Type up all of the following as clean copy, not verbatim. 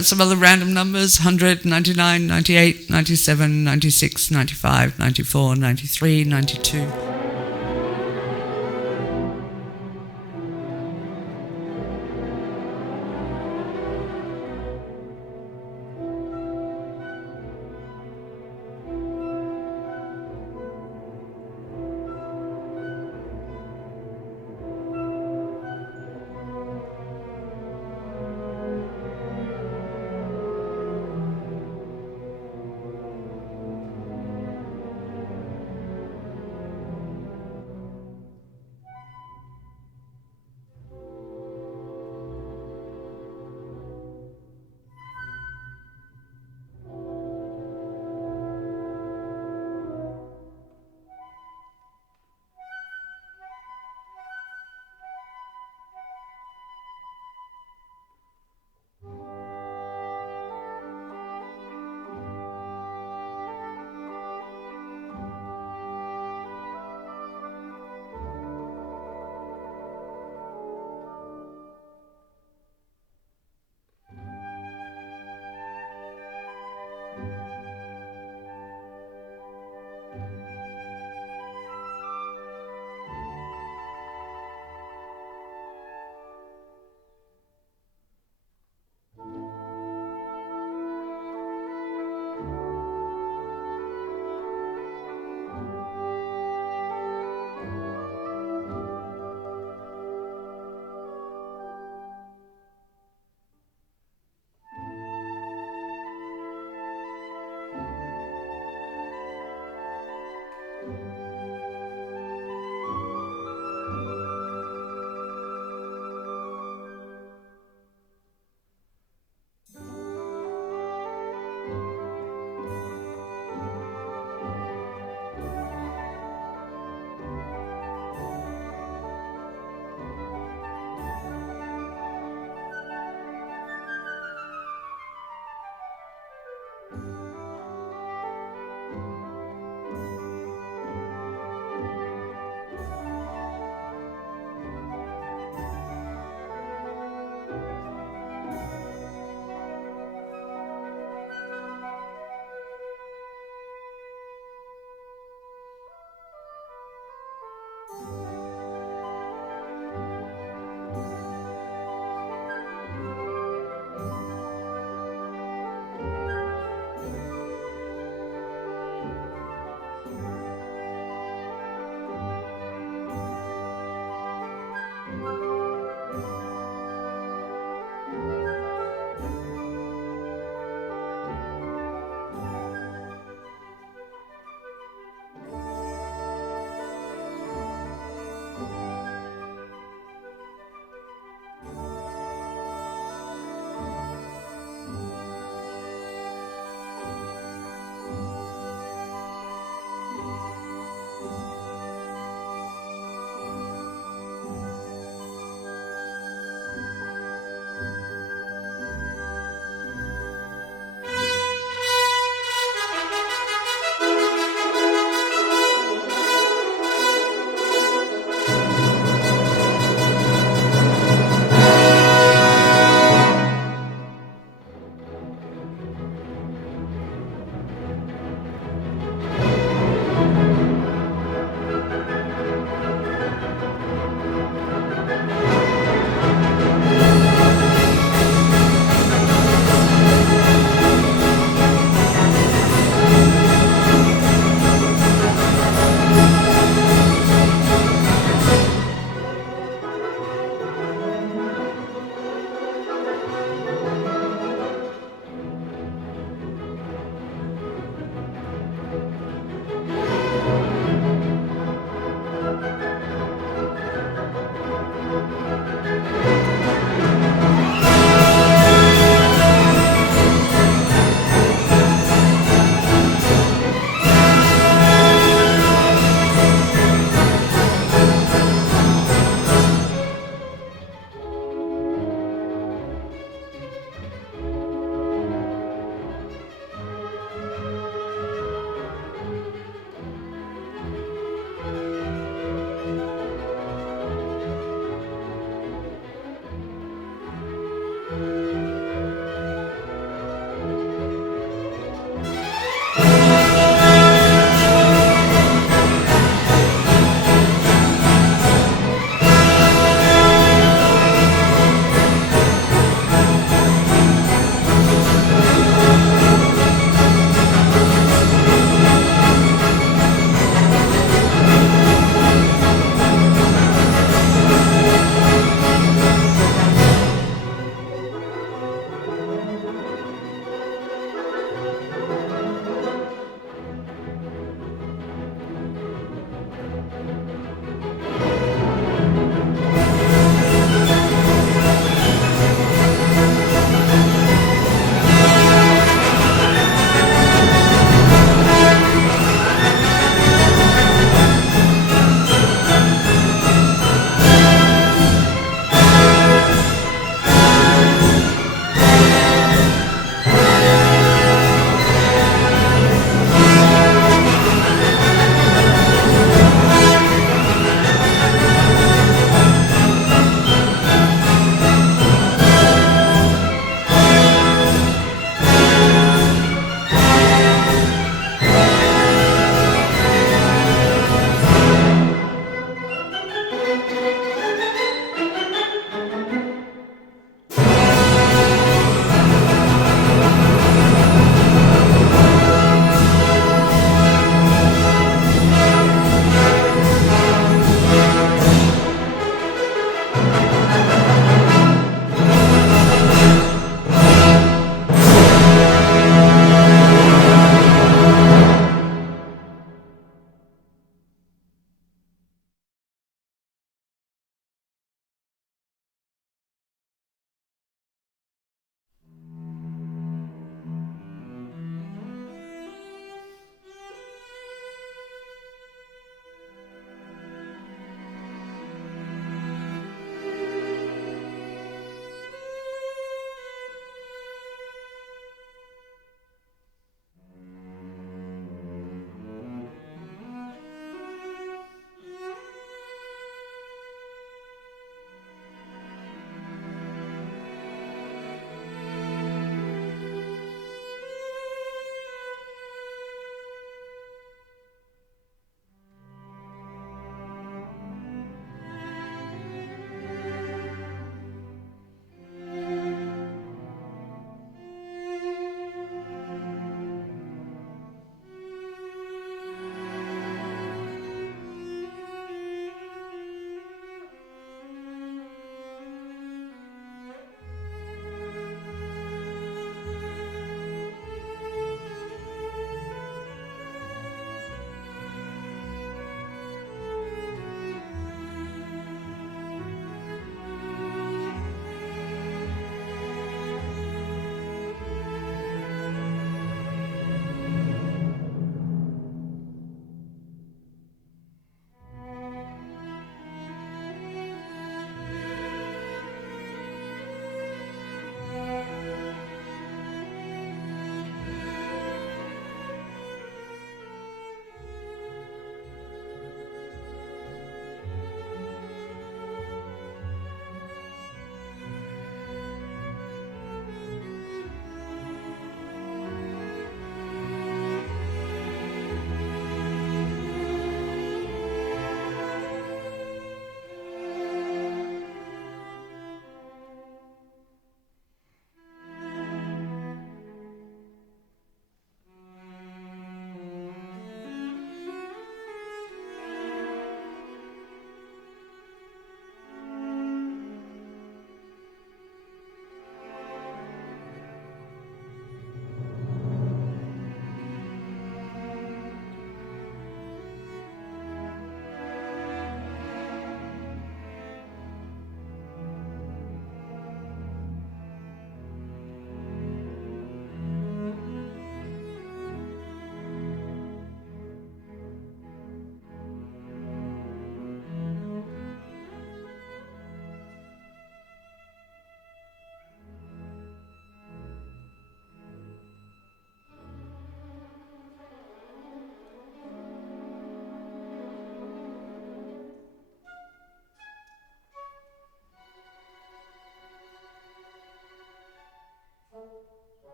Some other random numbers: 100, 99, 98, 97, 96, 95, 94, 93, 92.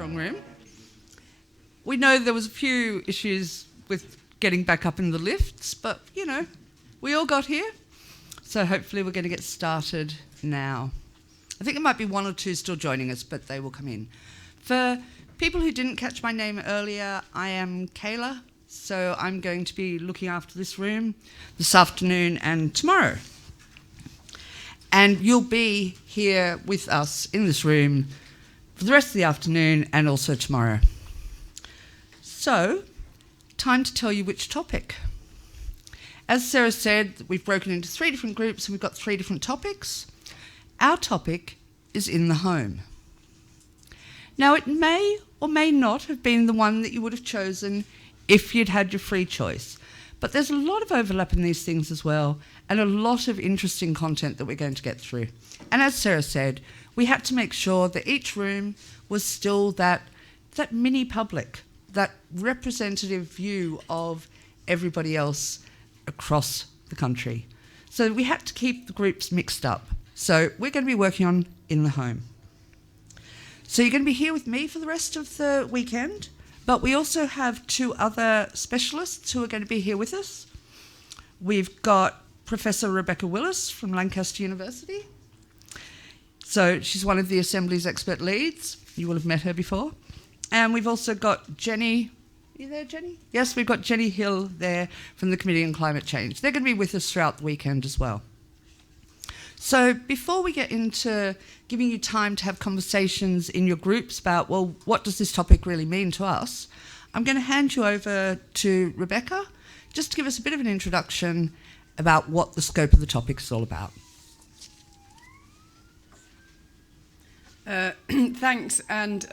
strong room. We know there was a few issues with getting back up in the lifts, but, you know, we all got here. So hopefully we're going to get started now. I think there might be one or two still joining us, but they will come in. For people who didn't catch my name earlier, I am Kayla, so I'm going to be looking after this room this afternoon and tomorrow. And you'll be here with us in this room for the rest of the afternoon and also tomorrow. So, time to tell you which topic. As Sarah said, we've broken into 3 different groups and we've got 3 different topics. Our topic is in the home. Now, it may or may not have been the one that you would have chosen if you'd had your free choice. But there's a lot of overlap in these things as well, and a lot of interesting content that we're going to get through. And as Sarah said, we had to make sure that each room was still that mini public, that representative view of everybody else across the country. So we had to keep the groups mixed up. So we're going to be working on in the home. So you're going to be here with me for the rest of the weekend, but we also have 2 other specialists who are going to be here with us. We've got Professor Rebecca Willis from Lancaster University. So she's one of the Assembly's expert leads. You will have met her before. And we've also got Jenny. Are you there, Jenny? Yes, we've got Jenny Hill there from the Committee on Climate Change. They're going to be with us throughout the weekend as well. So before we get into giving you time to have conversations in your groups about, well, what does this topic really mean to us, I'm going to hand you over to Rebecca just to give us a bit of an introduction about what the scope of the topic is all about. Thanks, and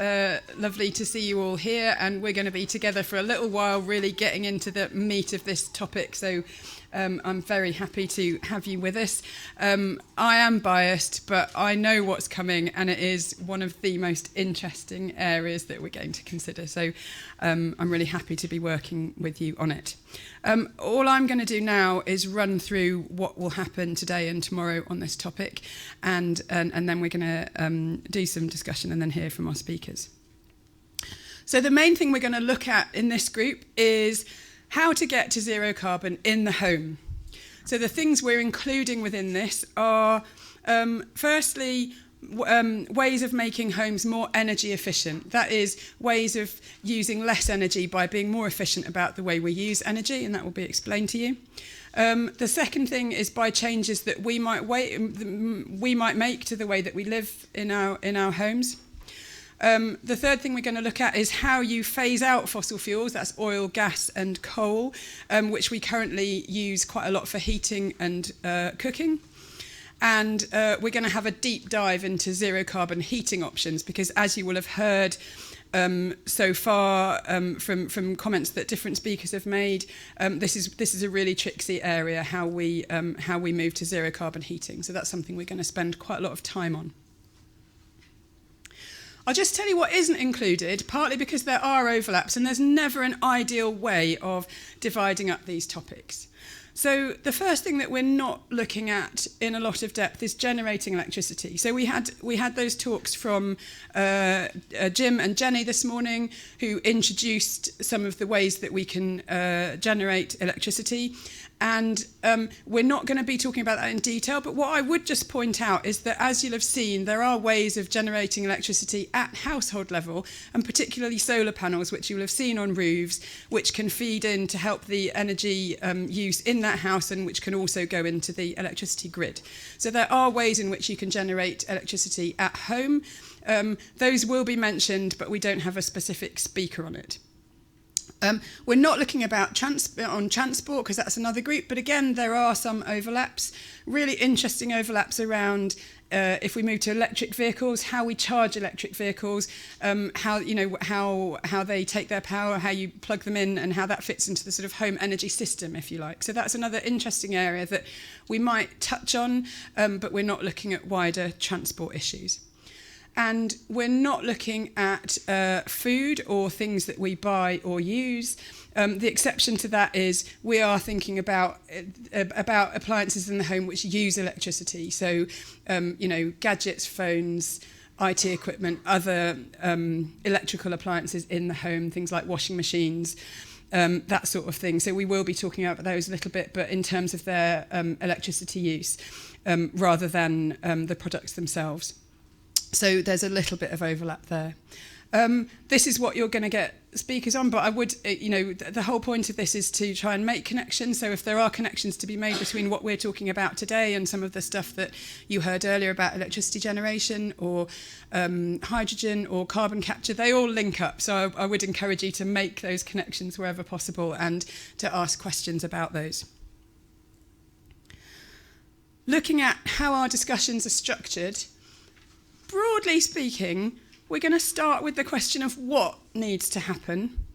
lovely to see you all here, and we're going to be together for a little while really getting into the meat of this topic, so I'm very happy to have you with us. I am biased, but I know what's coming, and it is one of the most interesting areas that we're going to consider, so I'm really happy to be working with you on it. All I'm going to do now is run through what will happen today and tomorrow on this topic, and then we're going to do some discussion and then hear from our speakers. So the main thing we're going to look at in this group is how to get to zero carbon in the home. So the things we're including within this are, firstly, ways of making homes more energy efficient. That is, ways of using less energy by being more efficient about the way we use energy, and that will be explained to you. The second thing is by changes that we might make to the way that we live in our homes. The third thing we're going to look at is how you phase out fossil fuels, that's oil, gas and coal, which we currently use quite a lot for heating and cooking. And we're going to have a deep dive into zero carbon heating options, because as you will have heard so far from comments that different speakers have made, this is a really tricksy area, how we move to zero carbon heating. So that's something we're going to spend quite a lot of time on. I'll just tell you what isn't included, partly because there are overlaps and there's never an ideal way of dividing up these topics. So the first thing that we're not looking at in a lot of depth is generating electricity. So we had those talks from Jim and Jenny this morning, who introduced some of the ways that we can generate electricity. And we're not going to be talking about that in detail, but what I would just point out is that, as you'll have seen, there are ways of generating electricity at household level, and particularly solar panels, which you'll have seen on roofs, which can feed in to help the energy use in that house, and which can also go into the electricity grid. So there are ways in which you can generate electricity at home. Those will be mentioned, but we don't have a specific speaker on it. We're not looking about transport, because that's another group, but again there are some overlaps, really interesting overlaps around if we move to electric vehicles, how we charge electric vehicles, how they take their power, how you plug them in, and how that fits into the sort of home energy system, if you like. So that's another interesting area that we might touch on, but we're not looking at wider transport issues. And we're not looking at food or things that we buy or use. The exception to that is we are thinking about appliances in the home which use electricity. So, gadgets, phones, IT equipment, other electrical appliances in the home, things like washing machines, that sort of thing. So we will be talking about those a little bit, but in terms of their electricity use, rather than the products themselves. So there's a little bit of overlap there. This is what you're going to get speakers on, but I would, the whole point of this is to try and make connections. So if there are connections to be made between what we're talking about today and some of the stuff that you heard earlier about electricity generation or hydrogen or carbon capture, they all link up. So I would encourage you to make those connections wherever possible and to ask questions about those. Looking at how our discussions are structured, broadly speaking, we're going to start with the question of what needs to happen,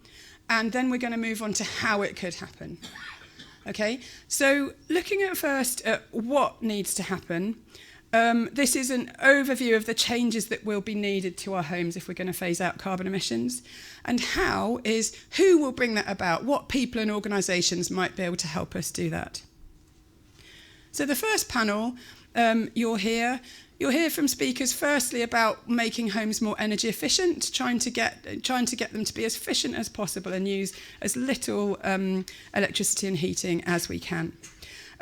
and then we're going to move on to how it could happen. Okay, so looking at first at what needs to happen, this is an overview of the changes that will be needed to our homes if we're going to phase out carbon emissions, and how is who will bring that about, what people and organisations might be able to help us do that. So the first panel, you'll hear from speakers firstly about making homes more energy efficient, trying to get them to be as efficient as possible and use as little electricity and heating as we can.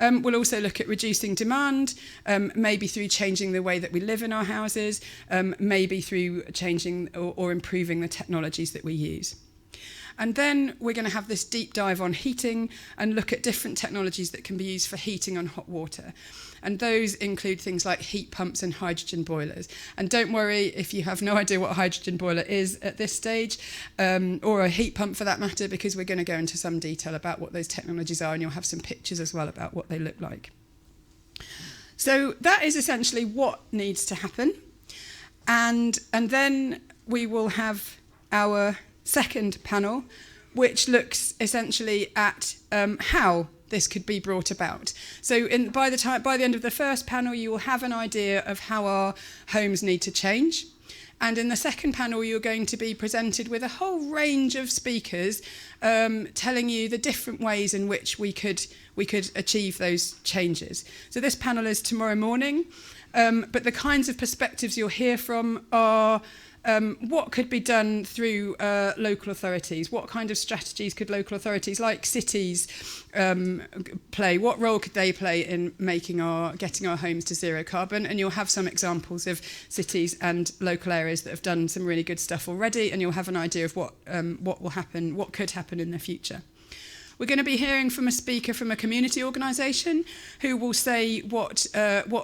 We'll also look at reducing demand, maybe through changing the way that we live in our houses, maybe through changing or improving the technologies that we use. And then we're going to have this deep dive on heating and look at different technologies that can be used for heating on hot water. And those include things like heat pumps and hydrogen boilers. And don't worry if you have no idea what a hydrogen boiler is at this stage, or a heat pump for that matter, because we're going to go into some detail about what those technologies are, and you'll have some pictures as well about what they look like. So that is essentially what needs to happen. And then we will have our second panel, which looks essentially at how this could be brought about. So by the end of the first panel, you will have an idea of how our homes need to change. And in the second panel, you're going to be presented with a whole range of speakers telling you the different ways in which we could achieve those changes. So this panel is tomorrow morning, but the kinds of perspectives you'll hear from are what could be done through local authorities? What kind of strategies could local authorities like cities play? What role could they play in getting our homes to zero carbon? And you'll have some examples of cities and local areas that have done some really good stuff already, and you'll have an idea of what will happen, what could happen in the future. We're going to be hearing from a speaker from a community organisation who will say what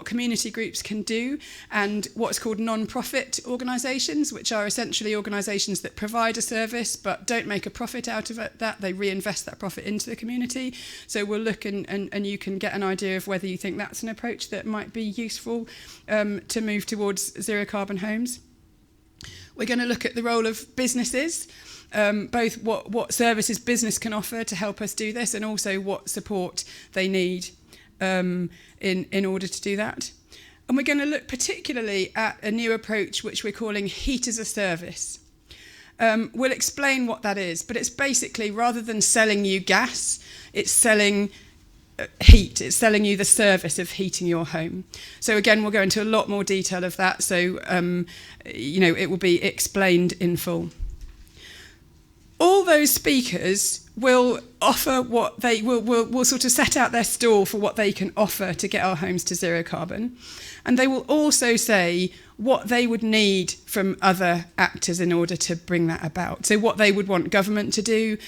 community groups can do, and what's called non-profit organisations, which are essentially organisations that provide a service but don't make a profit out of it. They reinvest that profit into the community. So we'll look and you can get an idea of whether you think that's an approach that might be useful to move towards zero carbon homes. We're going to look at the role of businesses. Both what services business can offer to help us do this, and also what support they need in order to do that. And we're going to look particularly at a new approach which we're calling heat as a service. We'll explain what that is, but it's basically, rather than selling you gas, it's selling heat. It's selling you the service of heating your home. So again, we'll go into a lot more detail of that, so it will be explained in full. All those speakers will offer what they will sort of set out their stall for what they can offer to get our homes to zero carbon. And they will also say what they would need from other actors in order to bring that about. So what they would want government to do,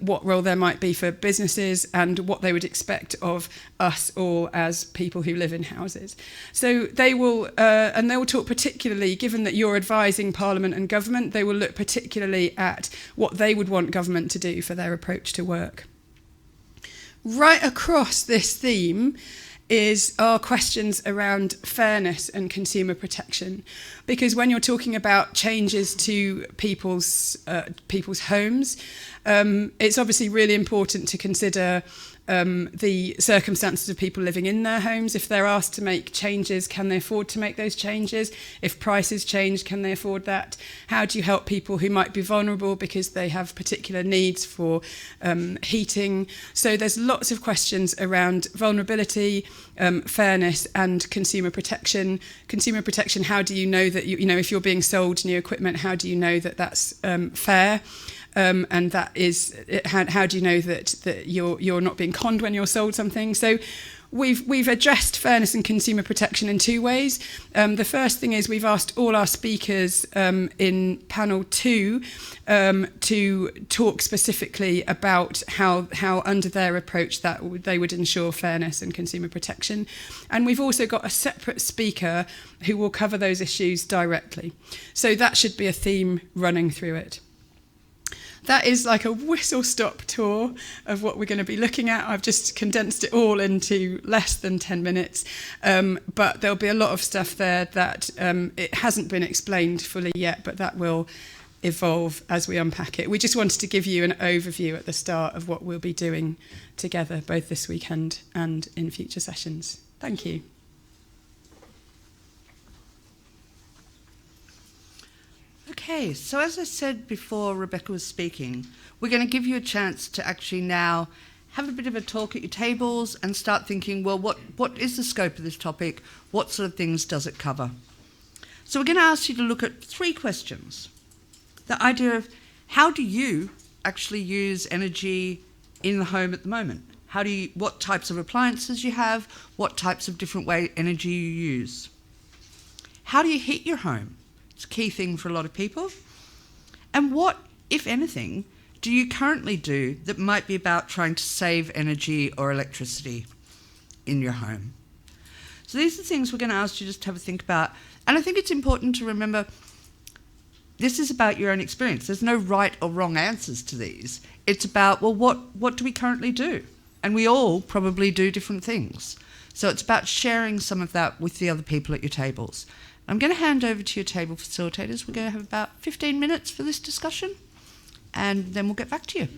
what role there might be for businesses, and what they would expect of us all as people who live in houses. So they will talk particularly, given that you're advising Parliament and government, they will look particularly at what they would want government to do for their approach to work. Right across this theme are questions around fairness and consumer protection, because when you're talking about changes to people's homes, it's obviously really important to consider the circumstances of people living in their homes. If they're asked to make changes, can they afford to make those changes? If prices change, can they afford that? How do you help people who might be vulnerable because they have particular needs for heating? So there's lots of questions around vulnerability, fairness and consumer protection. Consumer protection, how do you know that, if you're being sold new equipment, how do you know that that's fair? And that is, how do you know that you're not being conned when you're sold something? So we've addressed fairness and consumer protection in two ways. The first thing is we've asked all our speakers in panel 2 to talk specifically about how under their approach that they would ensure fairness and consumer protection. And we've also got a separate speaker who will cover those issues directly. So that should be a theme running through it. That is like a whistle-stop tour of what we're going to be looking at. I've just condensed it all into less than 10 minutes, but there'll be a lot of stuff there that it hasn't been explained fully yet, but that will evolve as we unpack it. We just wanted to give you an overview at the start of what we'll be doing together, both this weekend and in future sessions. Thank you. Okay, so as I said before Rebecca was speaking, we're going to give you a chance to actually now have a bit of a talk at your tables and start thinking, well, what is the scope of this topic? What sort of things does it cover? So we're going to ask you to look at 3 questions. The idea of how do you actually use energy in the home at the moment? What types of appliances you have? What types of different energy you use? How do you heat your home? It's a key thing for a lot of people. And what, if anything, do you currently do that might be about trying to save energy or electricity in your home? So these are things we're going to ask you just to have a think about. And I think it's important to remember this is about your own experience. There's no right or wrong answers to these. It's about, well, what do we currently do? And we all probably do different things. So it's about sharing some of that with the other people at your tables. I'm going to hand over to your table facilitators. We're going to have about 15 minutes for this discussion, and then we'll get back to you.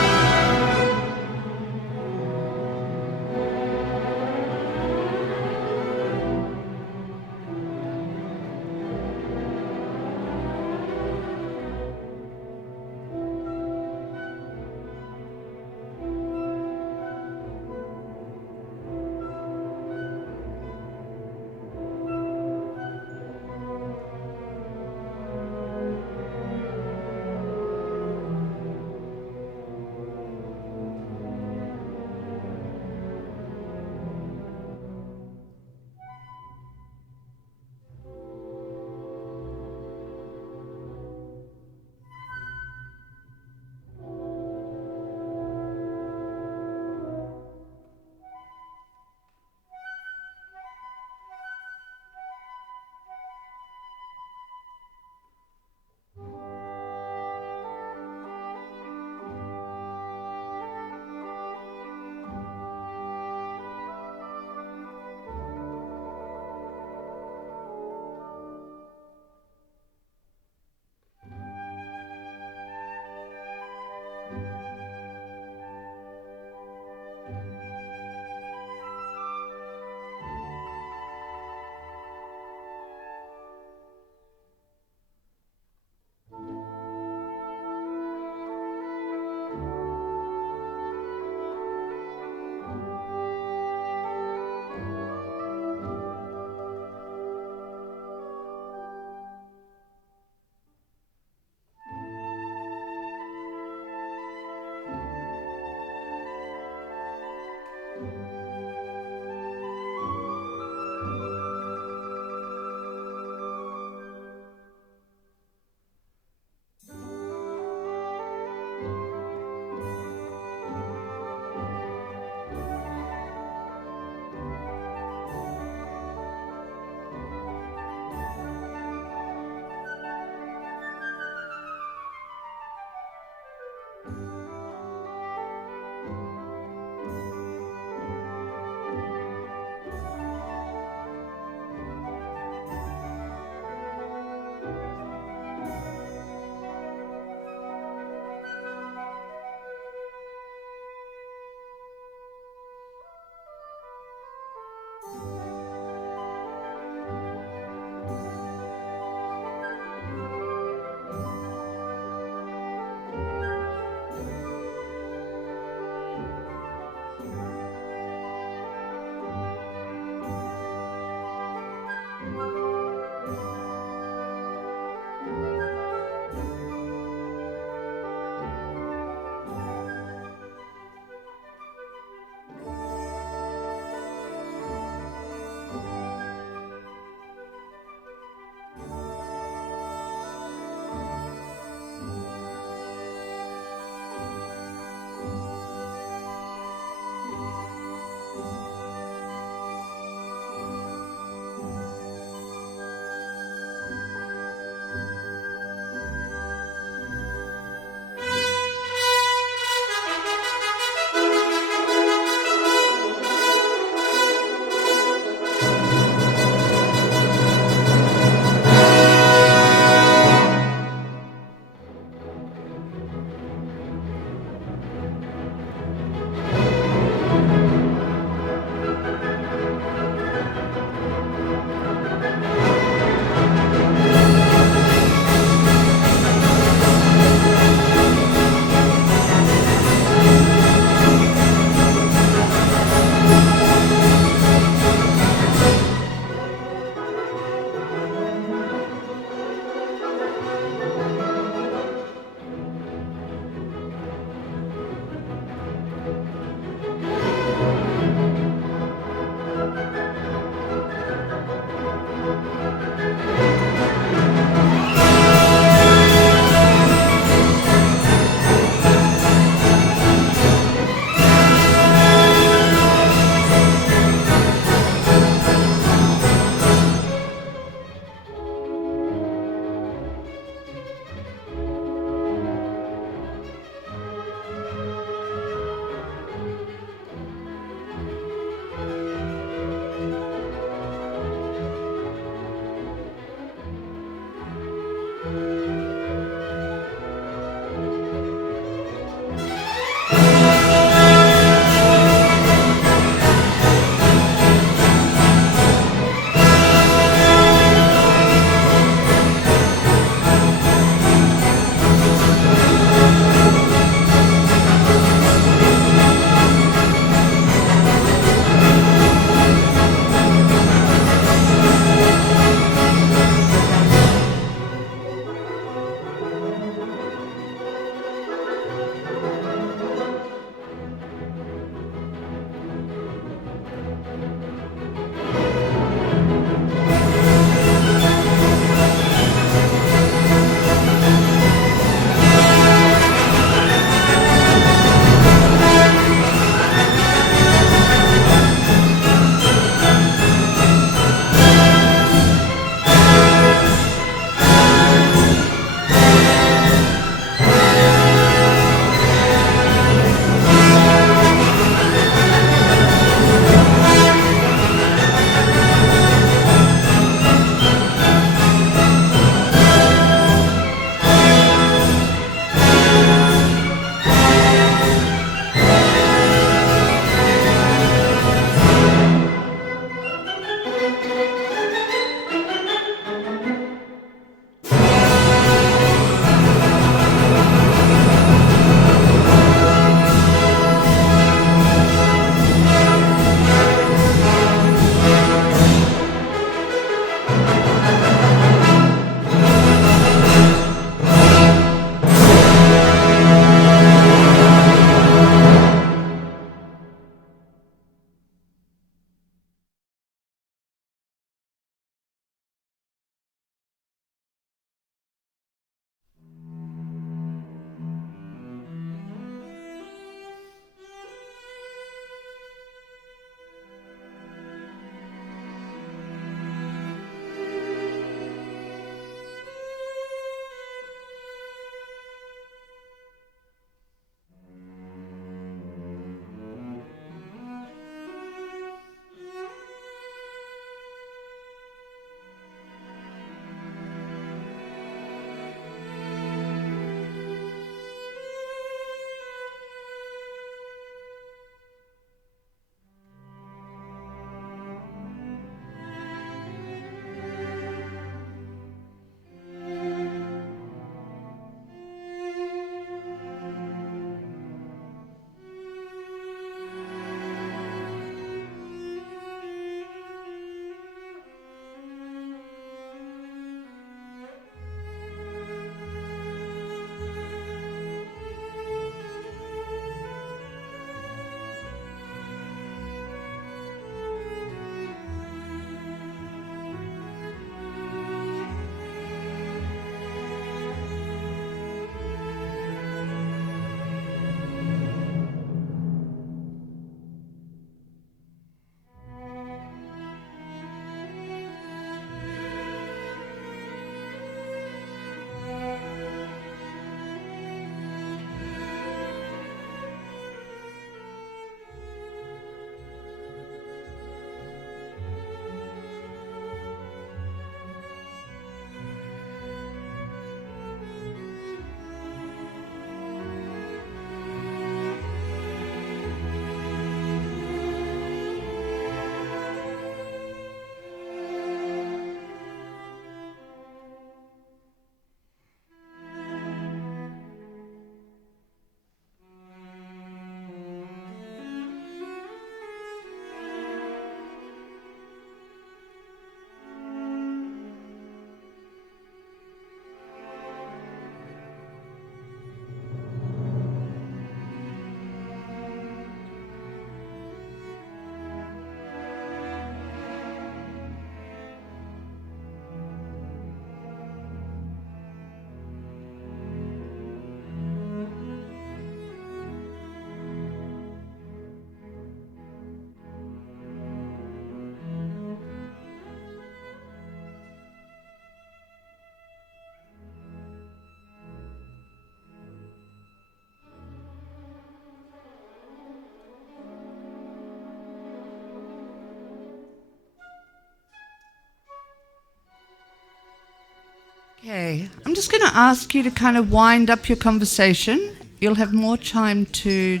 Okay, I'm just going to ask you to kind of wind up your conversation. You'll have more time to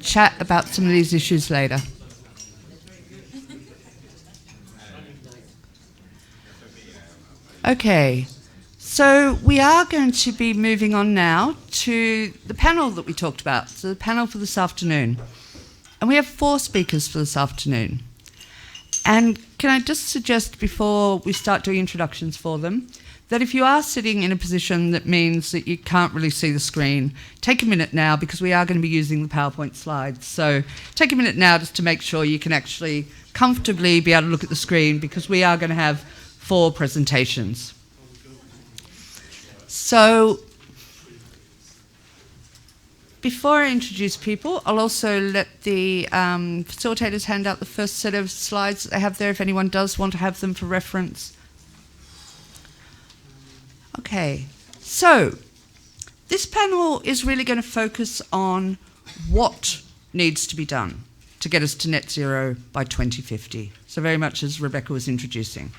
chat about some of these issues later. Okay, so we are going to be moving on now to the panel that we talked about, so the panel for this afternoon. And we have 4 speakers for this afternoon. And can I just suggest before we start doing introductions for them, that if you are sitting in a position that means that you can't really see the screen, take a minute now because we are going to be using the PowerPoint slides. So take a minute now just to make sure you can actually comfortably be able to look at the screen because we are going to have 4 presentations. So before I introduce people, I'll also let the facilitators hand out the first set of slides that they have there if anyone does want to have them for reference. Okay, so this panel is really going to focus on what needs to be done to get us to net zero by 2050. So very much as Rebecca was introducing.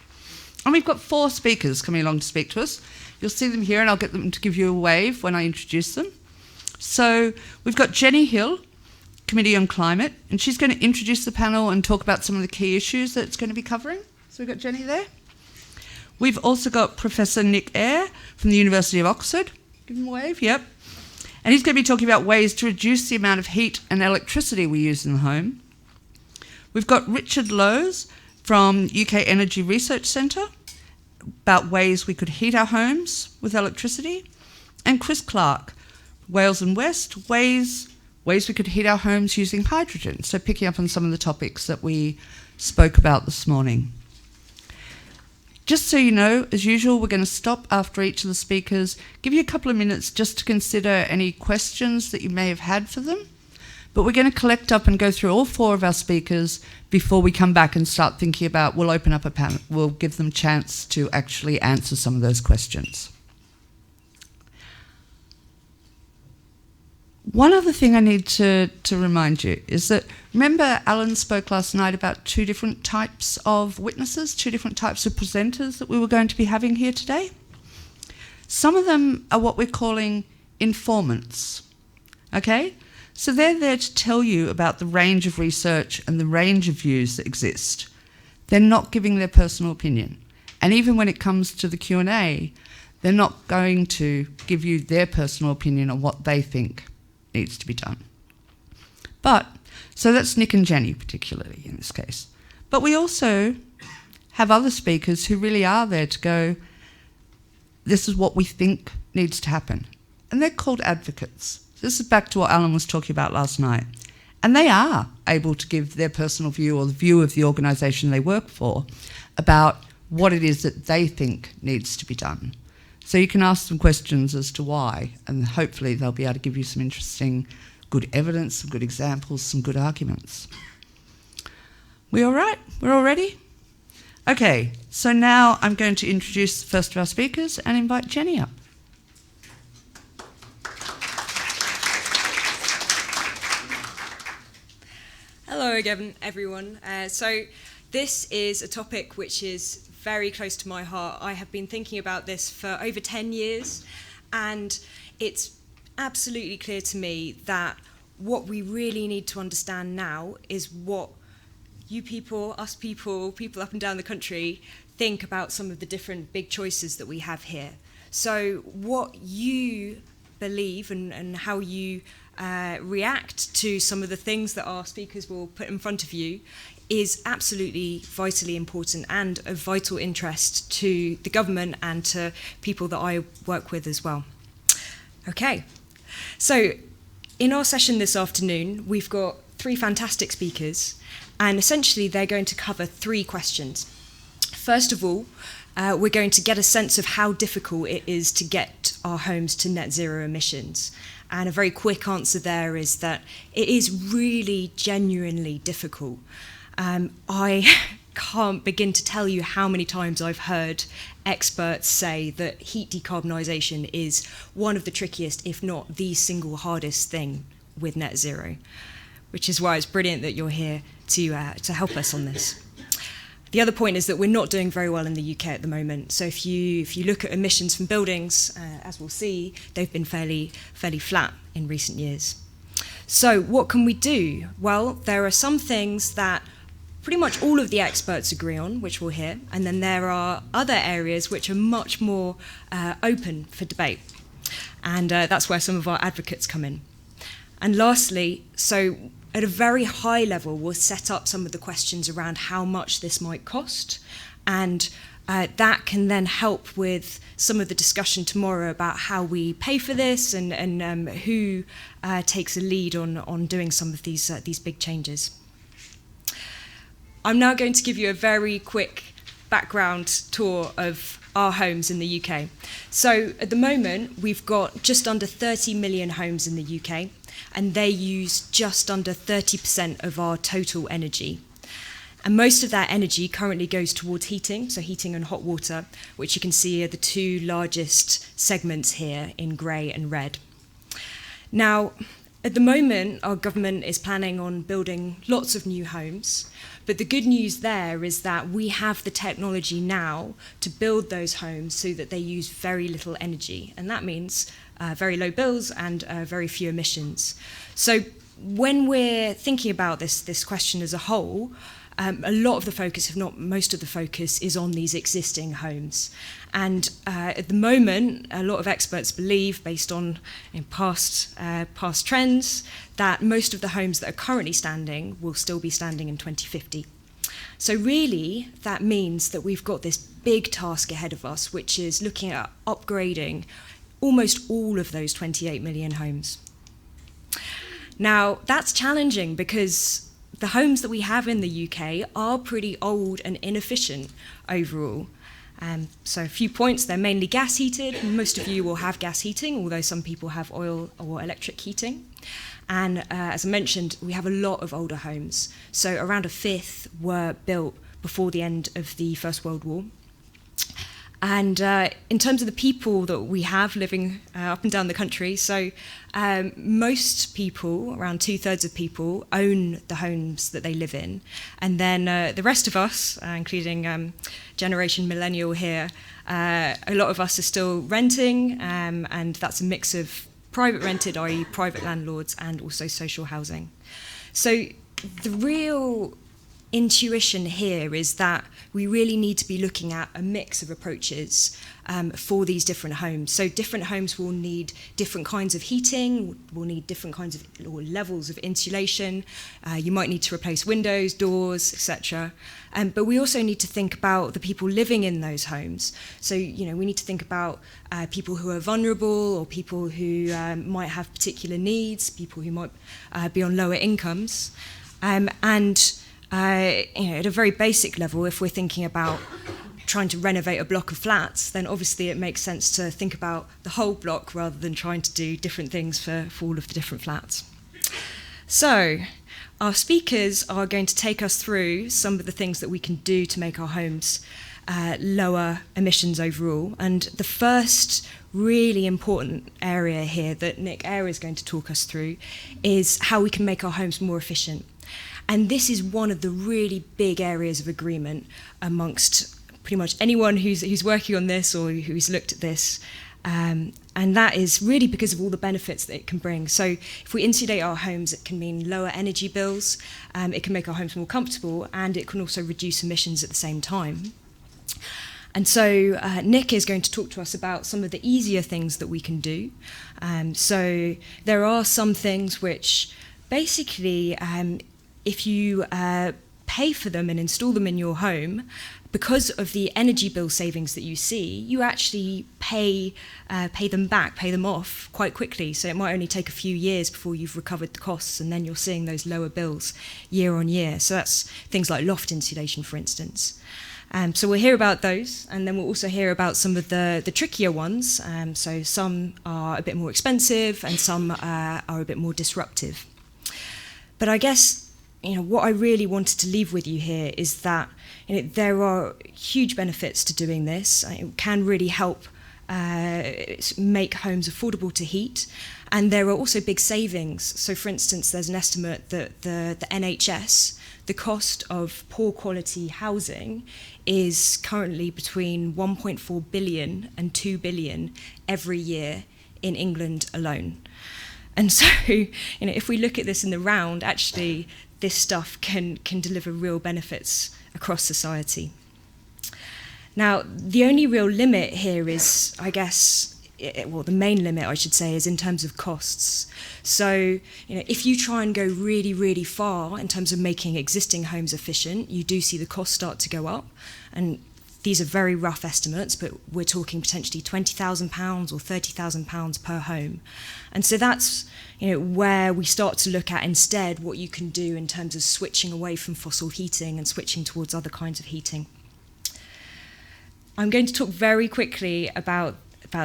And we've got 4 speakers coming along to speak to us. You'll see them here and I'll get them to give you a wave when I introduce them. So we've got Jenny Hill, Committee on Climate, and she's going to introduce the panel and talk about some of the key issues that it's going to be covering. So we've got Jenny there. We've also got Professor Nick Eyre from the University of Oxford. Give him a wave, yep. And he's going to be talking about ways to reduce the amount of heat and electricity we use in the home. We've got Richard Lowes from UK Energy Research Centre about ways we could heat our homes with electricity. And Chris Clark, Wales and West, ways we could heat our homes using hydrogen. So picking up on some of the topics that we spoke about this morning. Just so you know, as usual, we're going to stop after each of the speakers, give you a couple of minutes just to consider any questions that you may have had for them. But we're going to collect up and go through all 4 of our speakers before we come back and start thinking about, we'll open up a panel, we'll give them a chance to actually answer some of those questions. One other thing I need to remind you is that, remember Alan spoke last night about 2 different types of witnesses, 2 different types of presenters that we were going to be having here today? Some of them are what we're calling informants, okay? So they're there to tell you about the range of research and the range of views that exist. They're not giving their personal opinion. And even when it comes to the Q&A, they're not going to give you their personal opinion on what they think needs to be done. So that's Nick and Jenny particularly in this case. But we also have other speakers who really are there to go, this is what we think needs to happen. And they're called advocates. This is back to what Alan was talking about last night. And they are able to give their personal view or the view of the organisation they work for about what it is that they think needs to be done. So you can ask them questions as to why, and hopefully they'll be able to give you some interesting, good evidence, some good examples, some good arguments. We all right? We're all ready? Okay, so now I'm going to introduce the first of our speakers and invite Jenny up. Hello again, everyone. So this is a topic which is very close to my heart. I have been thinking about this for over 10 years, and it's absolutely clear to me that what we really need to understand now is what you people, us people, people up and down the country think about some of the different big choices that we have here. So what you believe and how you react to some of the things that our speakers will put in front of you is absolutely vitally important and of vital interest to the government and to people that I work with as well. Okay, so in our session this afternoon, we've got 3 fantastic speakers, and essentially they're going to cover 3 questions. First of all, we're going to get a sense of how difficult it is to get our homes to net zero emissions. And a very quick answer there is that it is really genuinely difficult. I can't begin to tell you how many times I've heard experts say that heat decarbonisation is one of the trickiest, if not the single hardest thing with net zero, which is why it's brilliant that you're here to help us on this. The other point is that we're not doing very well in the UK at the moment. So if you look at emissions from buildings, as we'll see, they've been fairly flat in recent years. So what can we do? Well, there are some things that pretty much all of the experts agree on, which we'll hear, and then there are other areas which are much more open for debate. And that's where some of our advocates come in. And lastly, so at a very high level, we'll set up some of the questions around how much this might cost, and that can then help with some of the discussion tomorrow about how we pay for this and who takes a lead on doing some of these big changes. I'm now going to give you a very quick background tour of our homes in the UK. So at the moment, we've got just under 30 million homes in the UK, and they use just under 30% of our total energy. And most of that energy currently goes towards heating, so heating and hot water, which you can see are the two largest segments here in grey and red. Now, at the moment, our government is planning on building lots of new homes, but the good news there is that we have the technology now to build those homes so that they use very little energy, and that means very low bills and very few emissions. So when we're thinking about this question as a whole, a lot of the focus, if not most of the focus, is on these existing homes. And at the moment, a lot of experts believe, based on past trends, that most of the homes that are currently standing will still be standing in 2050. So really, that means that we've got this big task ahead of us, which is looking at upgrading almost all of those 28 million homes. Now, that's challenging because the homes that we have in the UK are pretty old and inefficient overall. So a few points, they're mainly gas heated. Most of you will have gas heating, although some people have oil or electric heating. And as I mentioned, we have a lot of older homes. So around a fifth were built before the end of the First World War. And in terms of the people that we have living up and down the country, so most people, around 2/3 of people, own the homes that they live in. And then the rest of us, including Generation Millennial here, a lot of us are still renting, and that's a mix of private rented, i.e. private landlords, and also social housing. So the real intuition here is that we really need to be looking at a mix of approaches for these different homes. So different homes will need different kinds of heating, will need different kinds of or levels of insulation. You might need to replace windows, doors, etc. But we also need to think about the people living in those homes. So we need to think about people who are vulnerable, or people who might have particular needs, people who might be on lower incomes, at a very basic level, if we're thinking about trying to renovate a block of flats, then obviously it makes sense to think about the whole block rather than trying to do different things for all of the different flats. So our speakers are going to take us through some of the things that we can do to make our homes lower emissions overall. And the first really important area here that Nick Eyre is going to talk us through is how we can make our homes more efficient. And this is one of the really big areas of agreement amongst pretty much anyone who's working on this or who's looked at this. And that is really because of all the benefits that it can bring. So if we insulate our homes, it can mean lower energy bills, it can make our homes more comfortable, and it can also reduce emissions at the same time. And so Nick is going to talk to us about some of the easier things that we can do. So there are some things which basically, if you pay for them and install them in your home, because of the energy bill savings that you see, you actually pay them off quite quickly. So it might only take a few years before you've recovered the costs, and then you're seeing those lower bills year on year. So that's things like loft insulation, for instance. So we'll hear about those, and then we'll also hear about some of the trickier ones. So some are a bit more expensive, and some are a bit more disruptive. But I guess what I really wanted to leave with you here is that there are huge benefits to doing this. It can really help make homes affordable to heat, and there are also big savings. So, for instance, there's an estimate that the NHS, the cost of poor quality housing is currently between 1.4 billion and 2 billion every year in England alone. And so, if we look at this in the round, actually, this stuff can deliver real benefits across society. Now, the only real limit here is, I guess, the main limit, I should say, is in terms of costs. So, if you try and go really, really far in terms of making existing homes efficient, you do see the costs start to go up. And these are very rough estimates, but we're talking potentially £20,000 or £30,000 per home. And so that's where we start to look at instead what you can do in terms of switching away from fossil heating and switching towards other kinds of heating. I'm going to talk very quickly about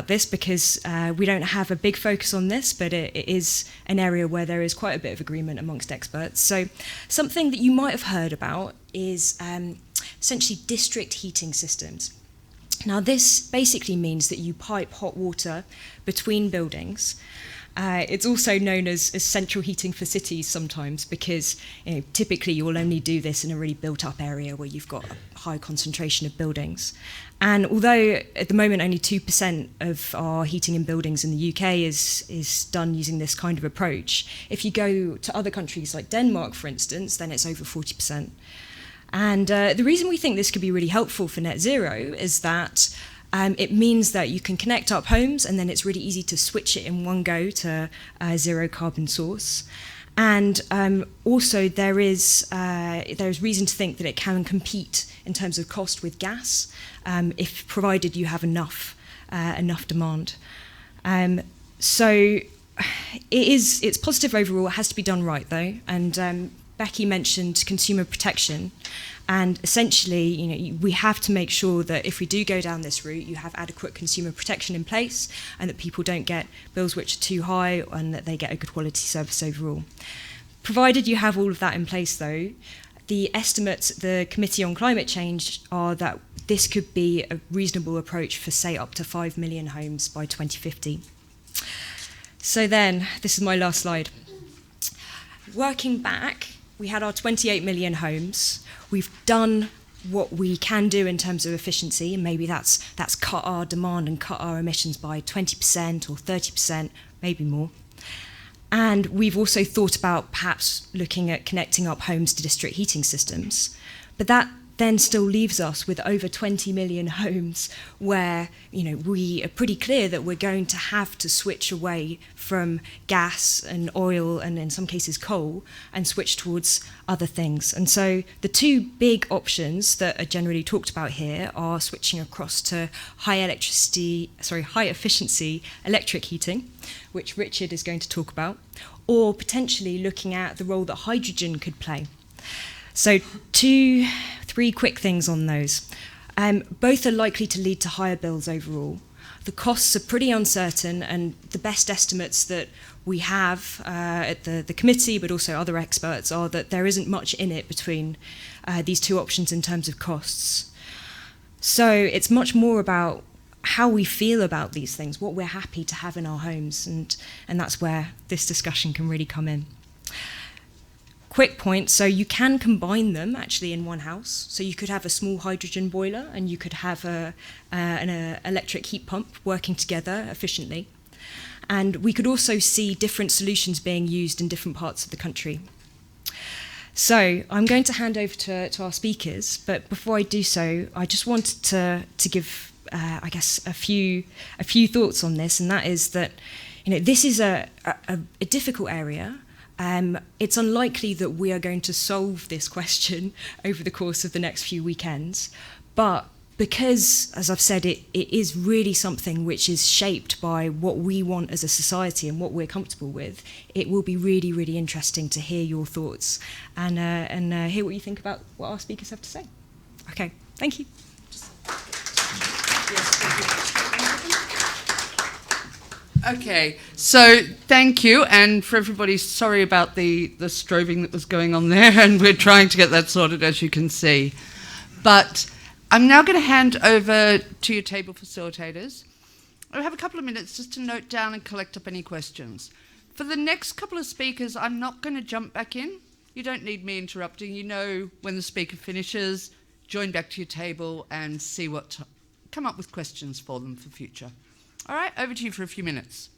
this because we don't have a big focus on this, but it is an area where there is quite a bit of agreement amongst experts. So something that you might have heard about is essentially district heating systems. Now, this basically means that you pipe hot water between buildings. It's also known as central heating for cities sometimes because typically you will only do this in a really built-up area where you've got a high concentration of buildings. And although at the moment only 2% of our heating in buildings in the UK is done using this kind of approach, if you go to other countries like Denmark, for instance, then it's over 40%. And the reason we think this could be really helpful for net zero is that it means that you can connect up homes and then it's really easy to switch it in one go to a zero carbon source. And also there is reason to think that it can compete in terms of cost with gas, if provided you have enough demand. So it's positive overall. It has to be done right though. And Becky mentioned consumer protection. And essentially, we have to make sure that if we do go down this route, you have adequate consumer protection in place and that people don't get bills which are too high and that they get a good quality service overall. Provided you have all of that in place, though, the estimates at the Committee on Climate Change are that this could be a reasonable approach for, say, up to 5 million homes by 2050. So then, this is my last slide. Working back, we had our 28 million homes. We've done what we can do in terms of efficiency, and maybe that's cut our demand and cut our emissions by 20% or 30%, maybe more. And we've also thought about perhaps looking at connecting up homes to district heating systems. But that then still leaves us with over 20 million homes where we are pretty clear that we're going to have to switch away from gas and oil and in some cases coal and switch towards other things. And so the two big options that are generally talked about here are switching across to high efficiency electric heating, which Richard is going to talk about, or potentially looking at the role that hydrogen could play. So 3 quick things on those. Both are likely to lead to higher bills overall. The costs are pretty uncertain, and the best estimates that we have at the committee, but also other experts, are that there isn't much in it between these two options in terms of costs. So it's much more about how we feel about these things, what we're happy to have in our homes, and that's where this discussion can really come in. Quick point, so you can combine them actually in one house. So you could have a small hydrogen boiler and you could have an electric heat pump working together efficiently. And we could also see different solutions being used in different parts of the country. So I'm going to hand over to our speakers, but before I do so, I just wanted to give, I guess, a few thoughts on this, and that is that this is a difficult area. It's unlikely that we are going to solve this question over the course of the next few weekends, but because, as I've said, it is really something which is shaped by what we want as a society and what we're comfortable with, it will be really, really interesting to hear your thoughts and hear what you think about what our speakers have to say. Okay, thank you. Okay, so thank you, and for everybody, sorry about the strobing that was going on there, and we're trying to get that sorted, as you can see. But I'm now going to hand over to your table facilitators. I have a couple of minutes just to note down and collect up any questions. For the next couple of speakers, I'm not going to jump back in. You don't need me interrupting. You know when the speaker finishes, join back to your table and see come up with questions for them for future. All right, over to you for a few minutes.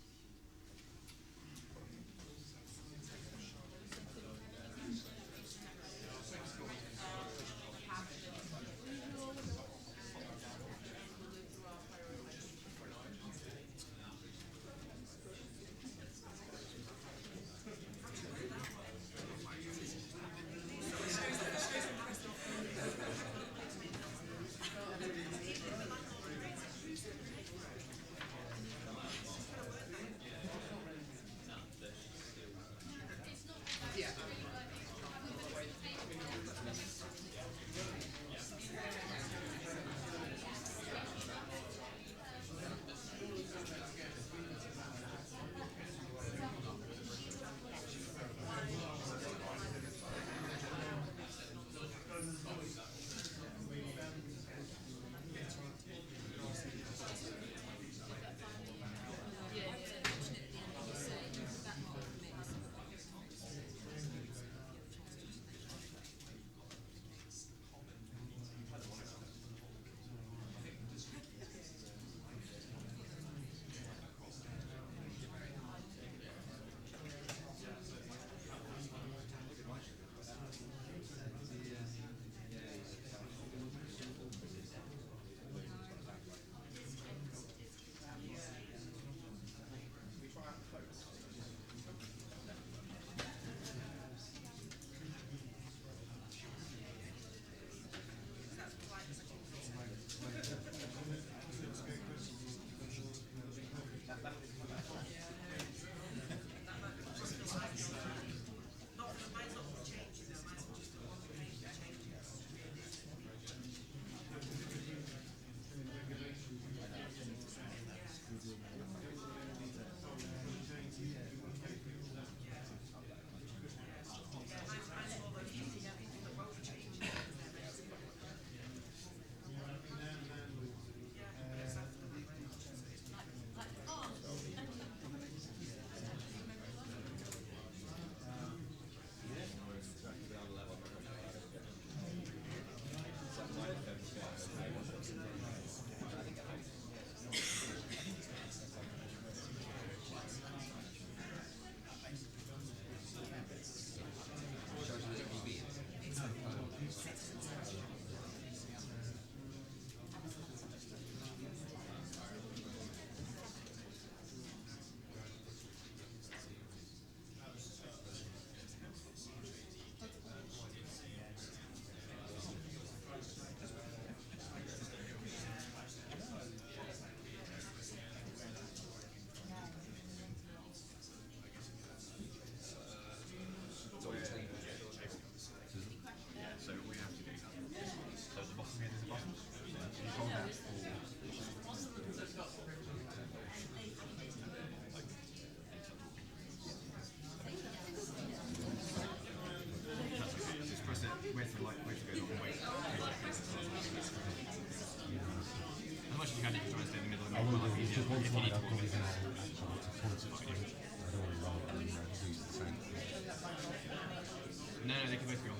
No, they can both be on.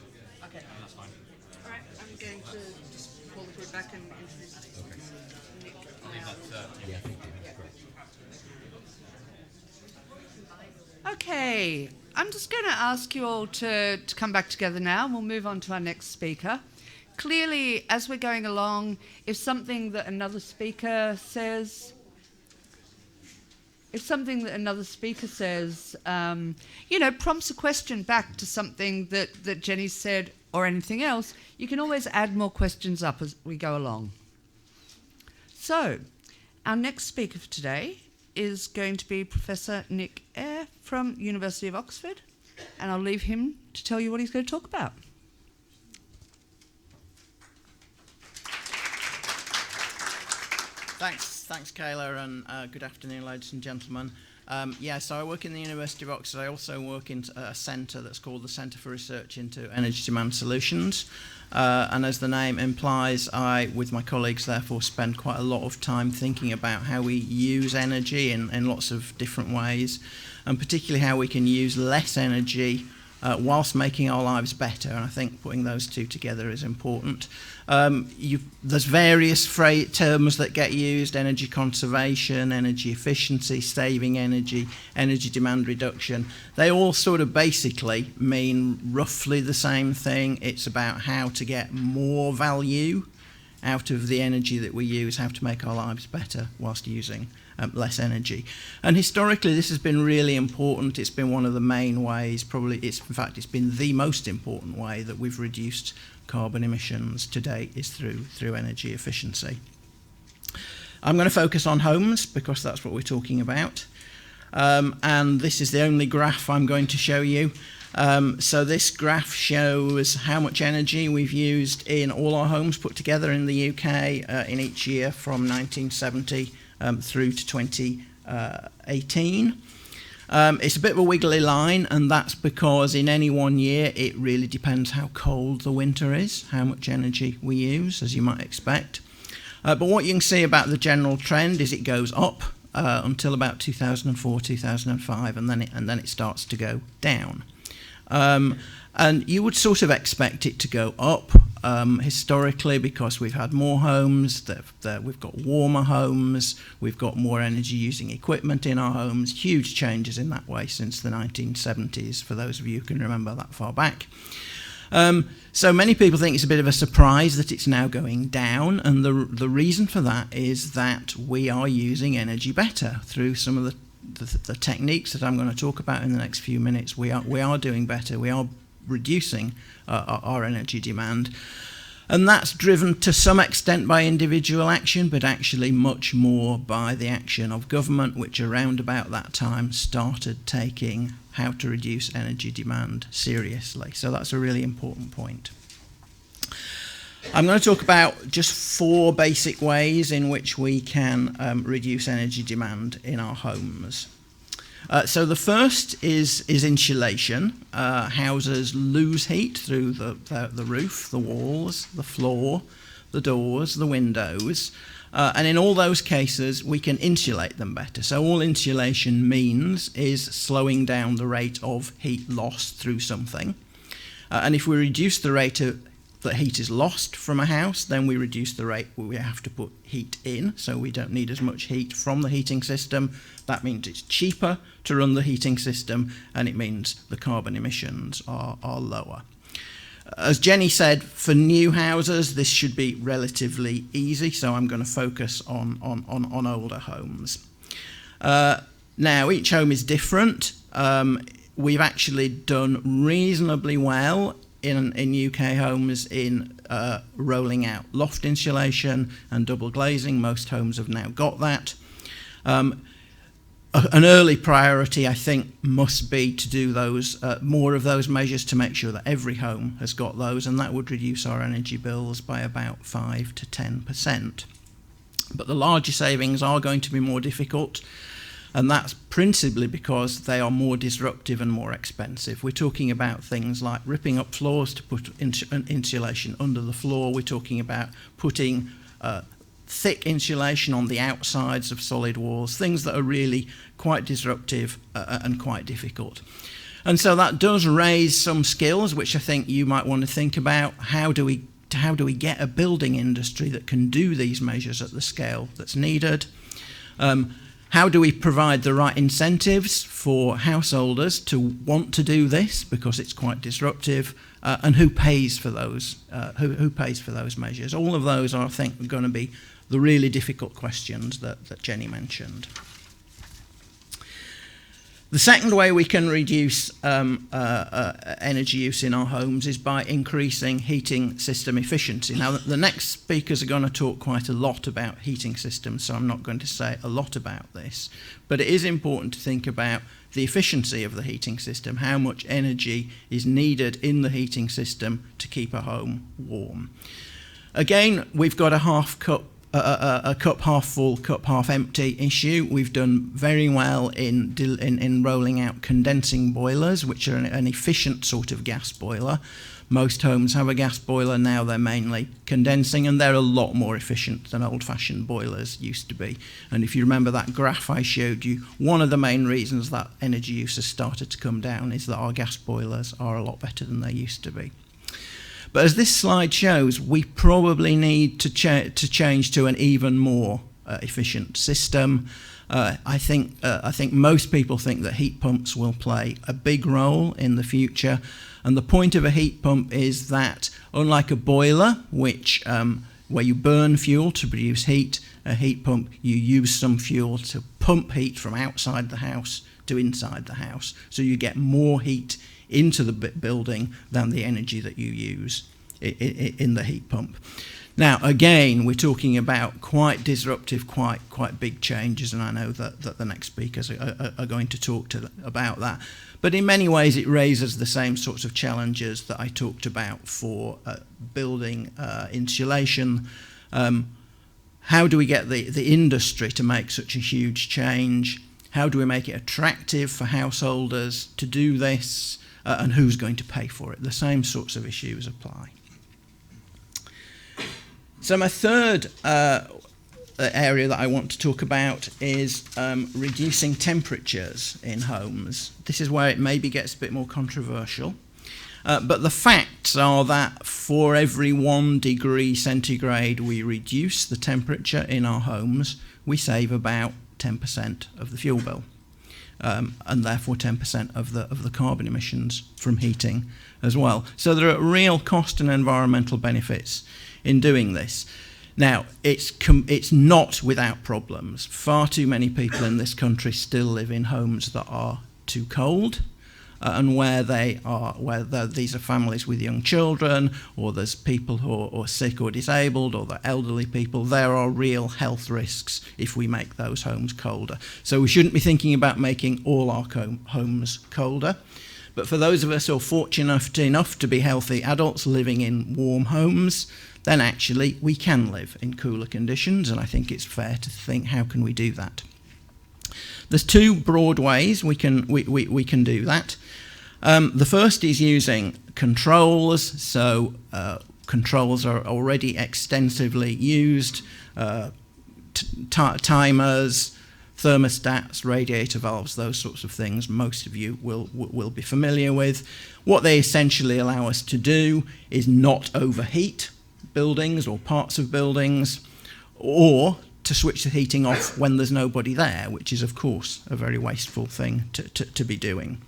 Okay. No, that's fine. All right, I'm going to just pull the hood back and introduce Nick. I'll leave that. Yeah, thank you. That's great. Okay, I'm just going to ask you all to come back together now. We'll move on to our next speaker. Clearly, as we're going along, if something that another speaker says, prompts a question back to something that Jenny said or anything else, you can always add more questions up as we go along. So, our next speaker for today is going to be Professor Nick Eyre from University of Oxford, and I'll leave him to tell you what he's going to talk about. Thanks, Kayla, and good afternoon, ladies and gentlemen. So I work in the University of Oxford. I also work in a centre that's called the Centre for Research into Energy Demand Solutions. And as the name implies, I, with my colleagues, therefore spend quite a lot of time thinking about how we use energy in lots of different ways, and particularly how we can use less energy whilst making our lives better. And I think putting those two together is important. There's various terms that get used: energy conservation, energy efficiency, saving energy, energy demand reduction. They all sort of basically mean roughly the same thing. It's about how to get more value out of the energy that we use, how to make our lives better whilst using less energy. And historically, this has been really important. It's been one of the main ways, it's been the most important way that we've reduced carbon emissions to date, is through energy efficiency. I'm going to focus on homes because that's what we're talking about. And this is the only graph I'm going to show you. So this graph shows how much energy we've used in all our homes put together in the UK in each year from 1970 through to 2018. It's a bit of a wiggly line, and that's because in any one year it really depends how cold the winter is, how much energy we use, as you might expect. But what you can see about the general trend is it goes up until about 2004, 2005, and then it starts to go down. And you would sort of expect it to go up historically, because we've had more homes, we've got warmer homes, we've got more energy using equipment in our homes. Huge changes in that way since the 1970s, for those of you who can remember that far back. So many people think it's a bit of a surprise that it's now going down, and the reason for that is that we are using energy better through some of the techniques that I'm going to talk about in the next few minutes. We are doing better. We are reducing our energy demand, and that's driven to some extent by individual action, but actually much more by the action of government, which around about that time started taking how to reduce energy demand seriously. So that's a really important point. I'm going to talk about just 4 basic ways in which we can reduce energy demand in our homes. So the first is insulation. Houses lose heat through the roof, the walls, the floor, the doors, the windows. And in all those cases, we can insulate them better. So all insulation means is slowing down the rate of heat loss through something. And if we reduce the rate that heat is lost from a house, then we reduce the rate where we have to put heat in, so we don't need as much heat from the heating system. That means it's cheaper to run the heating system, and it means the carbon emissions are lower. As Jenny said, for new houses, this should be relatively easy, so I'm going to focus on older homes. Now, each home is different. We've actually done reasonably well in UK homes in rolling out loft insulation and double glazing. Most homes have now got that. An early priority, I think, must be to do those more of those measures to make sure that every home has got those, and that would reduce our energy bills by about 5 to 10%. But the larger savings are going to be more difficult, and that's principally because they are more disruptive and more expensive. We're talking about things like ripping up floors to put insulation under the floor. We're talking about putting thick insulation on the outsides of solid walls, things that are really quite disruptive and quite difficult. And so that does raise some skills, which I think you might want to think about. How do we get a building industry that can do these measures at the scale that's needed? How do we provide the right incentives for householders to want to do this, because it's quite disruptive, and who pays for those? Who pays for those measures? All of those are, I think, going to be the really difficult questions that Jenny mentioned. The second way we can reduce energy use in our homes is by increasing heating system efficiency. Now, the next speakers are going to talk quite a lot about heating systems, so I'm not going to say a lot about this. But it is important to think about the efficiency of the heating system, how much energy is needed in the heating system to keep a home warm. Again, we've got a cup half full, cup half empty issue. We've done very well in rolling out condensing boilers, which are an efficient sort of gas boiler. Most homes have a gas boiler now. They're mainly condensing, and they're a lot more efficient than old-fashioned boilers used to be. And if you remember that graph I showed you, one of the main reasons that energy use has started to come down is that our gas boilers are a lot better than they used to be. But as this slide shows, we probably need to change to an even more efficient system. I think most people think that heat pumps will play a big role in the future. And the point of a heat pump is that, unlike a boiler, which where you burn fuel to produce heat, a heat pump, you use some fuel to pump heat from outside the house to inside the house. So you get more heat into the building than the energy that you use in the heat pump. Now, again, we're talking about quite disruptive, quite big changes, and I know that the next speakers are going to talk about that. But in many ways, it raises the same sorts of challenges that I talked about for building insulation. How do we get the industry to make such a huge change? How do we make it attractive for householders to do this? And who's going to pay for it? The same sorts of issues apply. So my third area that I want to talk about is reducing temperatures in homes. This is where it maybe gets a bit more controversial. But the facts are that for every 1 degree centigrade we reduce the temperature in our homes, we save about 10% of the fuel bill. And therefore 10% of the carbon emissions from heating as well. So there are real cost and environmental benefits in doing this. Now, it's not without problems. Far too many people in this country still live in homes that are too cold, and where these are families with young children, or there's people who are sick or disabled, or the elderly people. There are real health risks if we make those homes colder. So we shouldn't be thinking about making all our homes colder. But for those of us who are fortunate enough to be healthy adults living in warm homes, then actually we can live in cooler conditions, and I think it's fair to think, how can we do that? There's two broad ways we can do that. The first is using controls. So controls are already extensively used. Timers, thermostats, radiator valves, those sorts of things most of you will be familiar with. What they essentially allow us to do is not overheat buildings or parts of buildings, or to switch the heating off when there's nobody there, which is of course a very wasteful thing to be doing.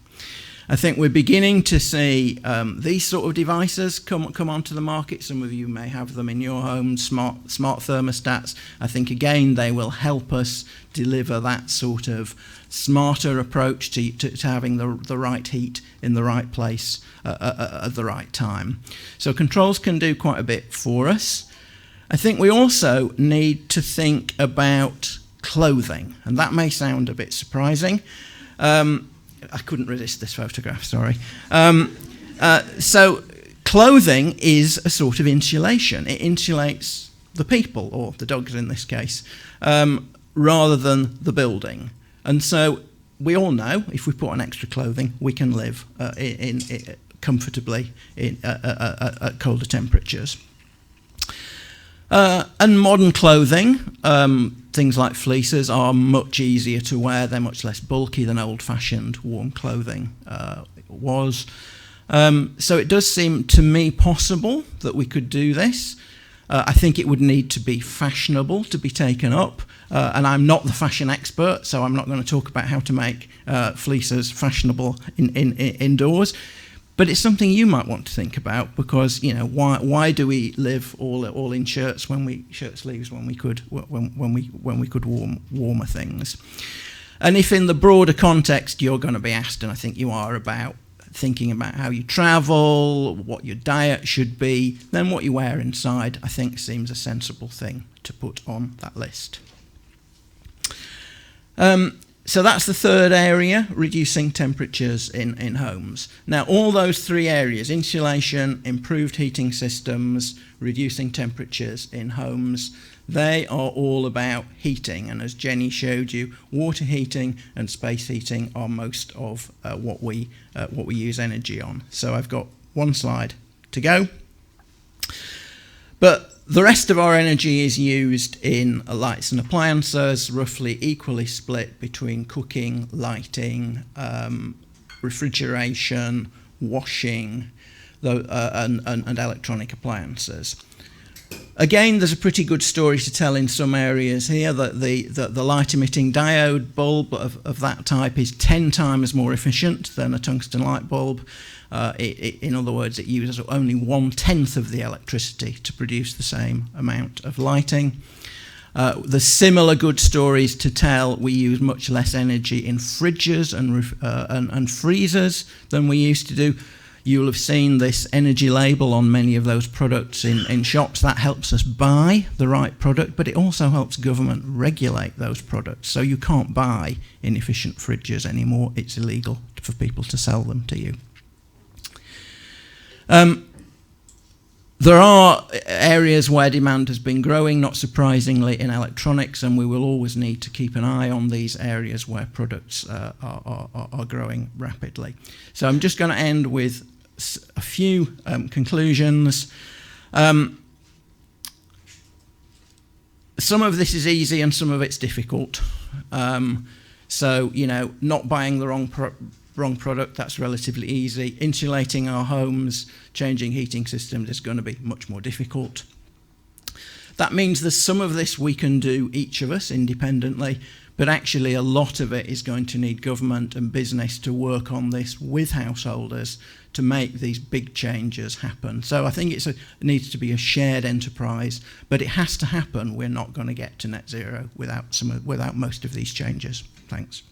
I think we're beginning to see these sort of devices come onto the market. Some of you may have them in your home, smart thermostats. I think again they will help us deliver that sort of smarter approach to having the right heat in the right place at the right time. So controls can do quite a bit for us. I think we also need to think about clothing, and that may sound a bit surprising. I couldn't resist this photograph, sorry. So clothing is a sort of insulation. It insulates the people, or the dogs in this case, rather than the building. And so we all know if we put on extra clothing, we can live comfortably at colder temperatures. And modern clothing, things like fleeces, are much easier to wear. They're much less bulky than old-fashioned warm clothing was. So it does seem to me possible that we could do this. I think it would need to be fashionable to be taken up. And I'm not the fashion expert, so I'm not going to talk about how to make fleeces fashionable indoors. But it's something you might want to think about, because why do we live all in shirt sleeves when we could warmer things? And if in the broader context you're going to be asked, and I think you are, about thinking about how you travel, what your diet should be, then what you wear inside, I think, seems a sensible thing to put on that list. So that's the third area, reducing temperatures in homes. Now, all those three areas, insulation, improved heating systems, reducing temperatures in homes, they are all about heating. And as Jenny showed you, water heating and space heating are most of what we use energy on. So I've got one slide to go. But the rest of our energy is used in lights and appliances, roughly equally split between cooking, lighting, refrigeration, washing, and electronic appliances. Again, there's a pretty good story to tell in some areas here that the light-emitting diode bulb of that type is 10 times more efficient than a tungsten light bulb. In other words, it uses only 1/10 of the electricity to produce the same amount of lighting. There's similar good stories to tell. We use much less energy in fridges and freezers than we used to do. You'll have seen this energy label on many of those products in shops. That helps us buy the right product, but it also helps government regulate those products. So you can't buy inefficient fridges anymore. It's illegal for people to sell them to you. There are areas where demand has been growing, not surprisingly, in electronics, and we will always need to keep an eye on these areas where products are growing rapidly. So I'm just going to end with a few conclusions. Some of this is easy and some of it's difficult. So, not buying the wrong product, that's relatively easy. Insulating our homes, changing heating systems is going to be much more difficult. That means there's some of this we can do, each of us, independently, but actually a lot of it is going to need government and business to work on this with householders to make these big changes happen. So I think it needs to be a shared enterprise, but it has to happen. We're not going to get to net zero without most of these changes. Thanks.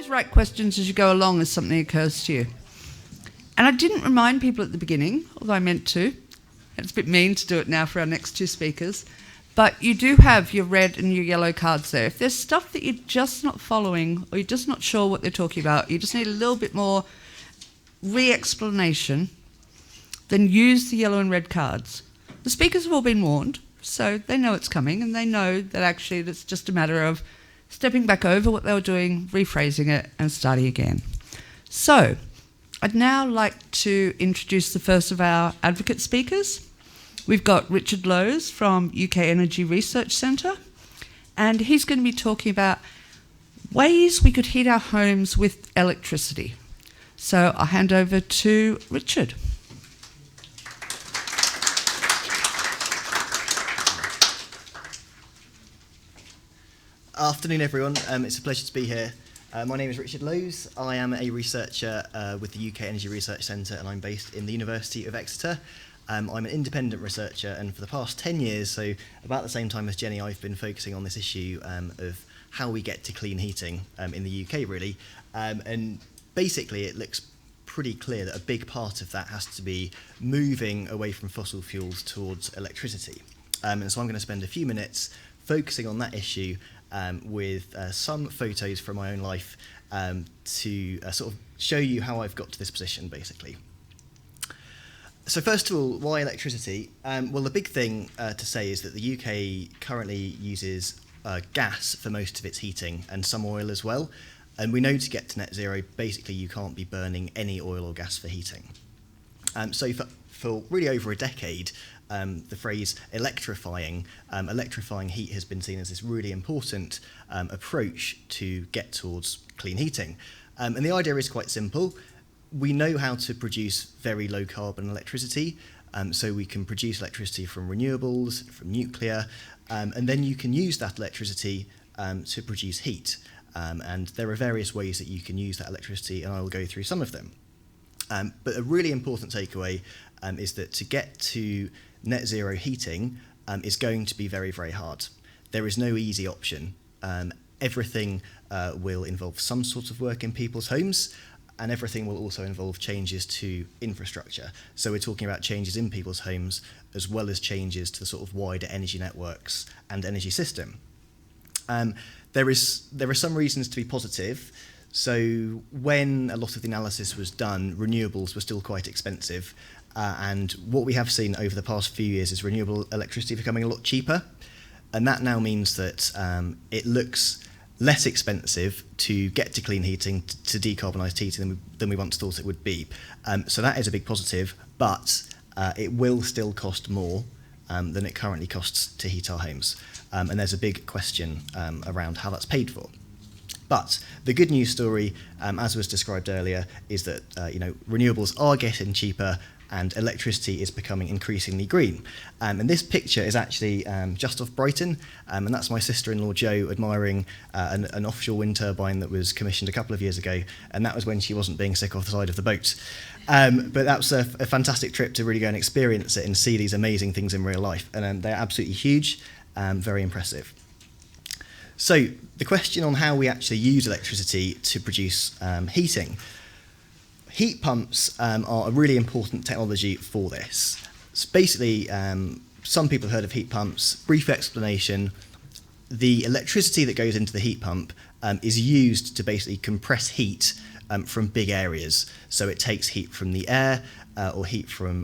always write questions as you go along as something occurs to you. And I didn't remind people at the beginning, although I meant to. It's a bit mean to do it now for our next two speakers. But you do have your red and your yellow cards there. If there's stuff that you're just not following or you're just not sure what they're talking about, you just need a little bit more re-explanation, then use the yellow and red cards. The speakers have all been warned, so they know it's coming, and they know that actually it's just a matter of stepping back over what they were doing, rephrasing it, and starting again. So, I'd now like to introduce the first of our advocate speakers. We've got Richard Lowes from UK Energy Research Centre, and he's going to be talking about ways we could heat our homes with electricity. So I'll hand over to Richard. Afternoon, everyone. It's a pleasure to be here. My name is Richard Lowes. I am a researcher with the UK Energy Research Centre, and I'm based in the University of Exeter. I'm an independent researcher, and for the past 10 years, so about the same time as Jenny, I've been focusing on this issue of how we get to clean heating in the UK, really. And basically, it looks pretty clear that a big part of that has to be moving away from fossil fuels towards electricity. And so I'm going to spend a few minutes focusing on that issue with some photos from my own life to sort of show you how I've got to this position, basically. So first of all, why electricity? Well, the big thing to say is that the UK currently uses gas for most of its heating and some oil as well. And we know to get to net zero, basically you can't be burning any oil or gas for heating. So for really over a decade, the phrase electrifying heat has been seen as this really important approach to get towards clean heating. And the idea is quite simple. We know how to produce very low carbon electricity, so we can produce electricity from renewables, from nuclear, and then you can use that electricity to produce heat. And there are various ways that you can use that electricity, and I will go through some of them. But a really important takeaway is that to get to net zero heating is going to be very, very hard. There is no easy option. Everything will involve some sort of work in people's homes, and everything will also involve changes to infrastructure. So we're talking about changes in people's homes as well as changes to the sort of wider energy networks and energy system. There are some reasons to be positive. So when a lot of the analysis was done, renewables were still quite expensive. And what we have seen over the past few years is renewable electricity becoming a lot cheaper. And that now means that it looks less expensive to get to clean heating, to decarbonised heating than we once thought it would be. So that is a big positive, but it will still cost more than it currently costs to heat our homes. And there's a big question around how that's paid for. But the good news story, as was described earlier, is that renewables are getting cheaper and electricity is becoming increasingly green. And this picture is actually just off Brighton, and that's my sister-in-law Jo admiring an offshore wind turbine that was commissioned a couple of years ago, and that was when she wasn't being sick off the side of the boat. But that was a fantastic trip to really go and experience it and see these amazing things in real life, and they're absolutely huge, very impressive. So the question on how we actually use electricity to produce heating. Heat pumps are a really important technology for this. So basically, some people have heard of heat pumps. Brief explanation, the electricity that goes into the heat pump is used to basically compress heat from big areas. So it takes heat from the air or heat from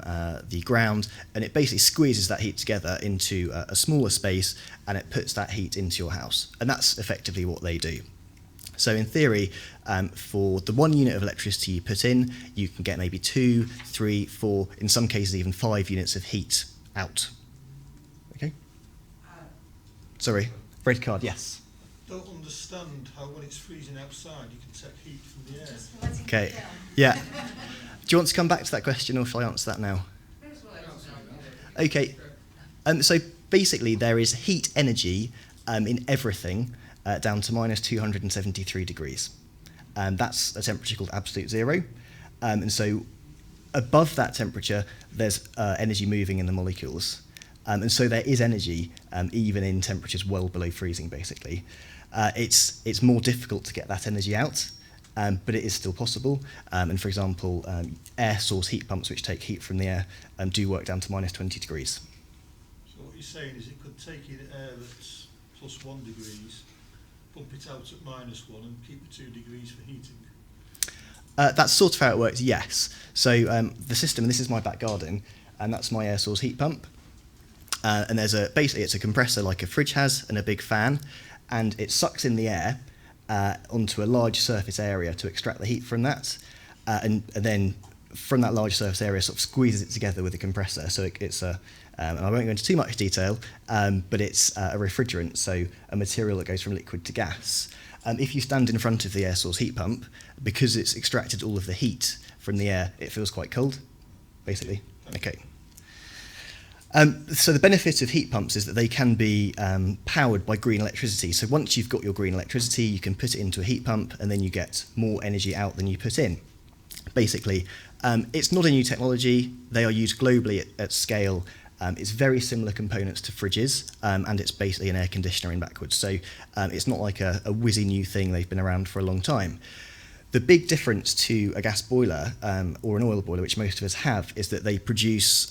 the ground, and it basically squeezes that heat together into a smaller space, and it puts that heat into your house. And that's effectively what they do. So in theory, for the 1 unit of electricity you put in, you can get maybe 2, 3, 4, in some cases even 5 units of heat out. Okay? Sorry, red card, yes. Don't understand how when it's freezing outside you can take heat from the air. Okay, yeah. Do you want to come back to that question, or shall I answer that now? Okay, so basically there is heat energy in everything down to minus 273 degrees. That's a temperature called absolute zero. And so above that temperature, there's energy moving in the molecules. And so there is energy even in temperatures well below freezing, basically. It's more difficult to get that energy out. but it is still possible. And for example, air source heat pumps, which take heat from the air, do work down to minus 20 degrees. So what you're saying is it could take in air that's plus 1 degrees, pump it out at -1 and keep the 2 degrees for heating. That's sort of how it works, yes. So the system, and this is my back garden, and that's my air source heat pump. And there's basically it's a compressor like a fridge has and a big fan, and it sucks in the air onto a large surface area to extract the heat from that, and then from that large surface area sort of squeezes it together with the compressor. So it's a, and I won't go into too much detail, but it's a refrigerant, so a material that goes from liquid to gas. If you stand in front of the air source heat pump, because it's extracted all of the heat from the air, it feels quite cold, basically. Okay. So the benefit of heat pumps is that they can be powered by green electricity. So once you've got your green electricity, you can put it into a heat pump, and then you get more energy out than you put in. Basically, it's not a new technology. They are used globally at scale. It's very similar components to fridges, and it's basically an air conditioner in backwards. So it's not like a whizzy new thing. They've been around for a long time. The big difference to a gas boiler or an oil boiler, which most of us have, is that they produce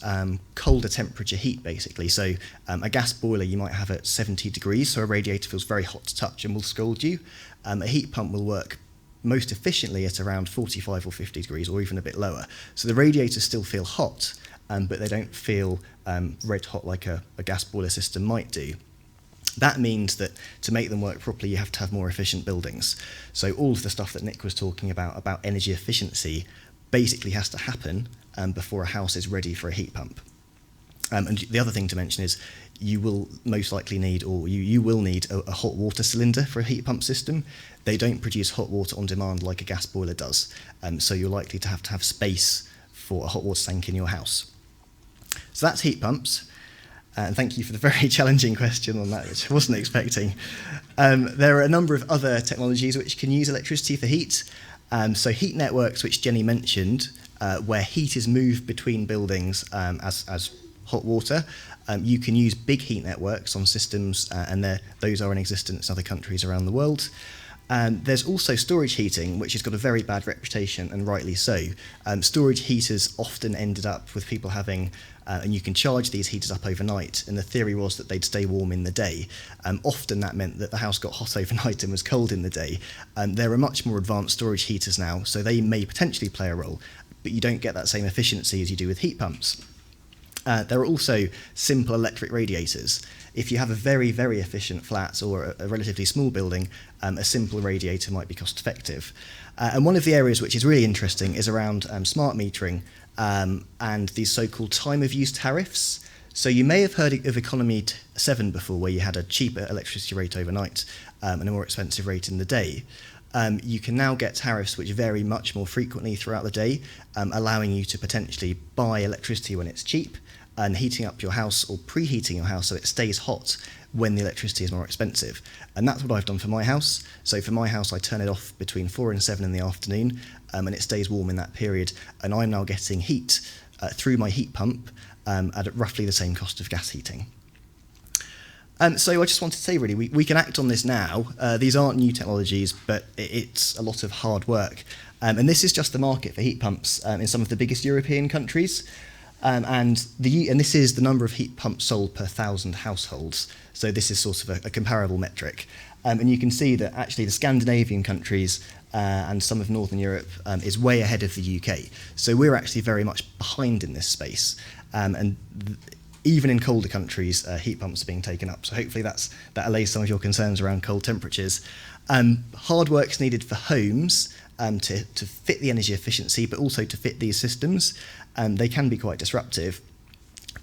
colder temperature heat, basically. So a gas boiler you might have at 70 degrees, so a radiator feels very hot to touch and will scald you. A heat pump will work most efficiently at around 45 or 50 degrees, or even a bit lower. So the radiators still feel hot, but they don't feel red hot like a gas boiler system might do. That means that to make them work properly, you have to have more efficient buildings. So all of the stuff that Nick was talking about energy efficiency, basically has to happen before a house is ready for a heat pump. And the other thing to mention is you will most likely need, or you will need a hot water cylinder for a heat pump system. They don't produce hot water on demand like a gas boiler does. So you're likely to have space for a hot water tank in your house. So that's heat pumps. And thank you for the very challenging question on that, which I wasn't expecting. There are a number of other technologies which can use electricity for heat. So heat networks, which Jenny mentioned, where heat is moved between buildings as hot water. You can use big heat networks on systems, and those are in existence in other countries around the world. There's also storage heating, which has got a very bad reputation, and rightly so. Storage heaters often ended up with people having, and you can charge these heaters up overnight, and the theory was that they'd stay warm in the day. Often that meant that the house got hot overnight and was cold in the day. There are much more advanced storage heaters now, so they may potentially play a role, but you don't get that same efficiency as you do with heat pumps. There are also simple electric radiators. If you have a very, very efficient flat or a relatively small building, a simple radiator might be cost effective. And one of the areas which is really interesting is around smart metering and these so-called time of use tariffs. So you may have heard of Economy 7 before, where you had a cheaper electricity rate overnight and a more expensive rate in the day. You can now get tariffs which vary much more frequently throughout the day, allowing you to potentially buy electricity when it's cheap and heating up your house or preheating your house so it stays hot when the electricity is more expensive. And that's what I've done for my house. So for my house, I turn it off between 4 and 7 in the afternoon, and it stays warm in that period. And I'm now getting heat through my heat pump at roughly the same cost of gas heating. So I just wanted to say, really, we can act on this now. These aren't new technologies, but it's a lot of hard work. And this is just the market for heat pumps in some of the biggest European countries. And this is the number of heat pumps sold per 1,000 households. So this is sort of a comparable metric. And you can see that actually the Scandinavian countries and some of Northern Europe is way ahead of the UK. So we're actually very much behind in this space. Even in colder countries, heat pumps are being taken up. So hopefully that allays some of your concerns around cold temperatures. Hard work's needed for homes to fit the energy efficiency, but also to fit these systems. They can be quite disruptive.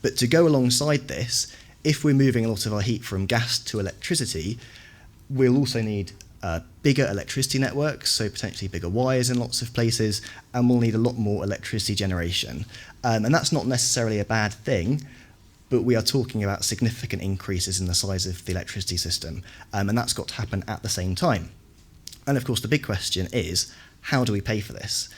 But to go alongside this, if we're moving a lot of our heat from gas to electricity, we'll also need bigger electricity networks, so potentially bigger wires in lots of places, and we'll need a lot more electricity generation. And that's not necessarily a bad thing, but we are talking about significant increases in the size of the electricity system, and that's got to happen at the same time. And of course, the big question is, how do we pay for this?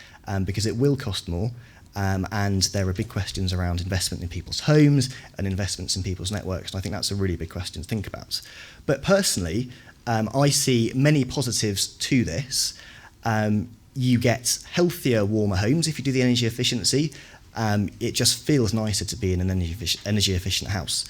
Because it will cost more, and there are big questions around investment in people's homes and investments in people's networks, and I think that's a really big question to think about. But personally, I see many positives to this. You get healthier, warmer homes if you do the energy efficiency. It just feels nicer to be in an energy efficient house.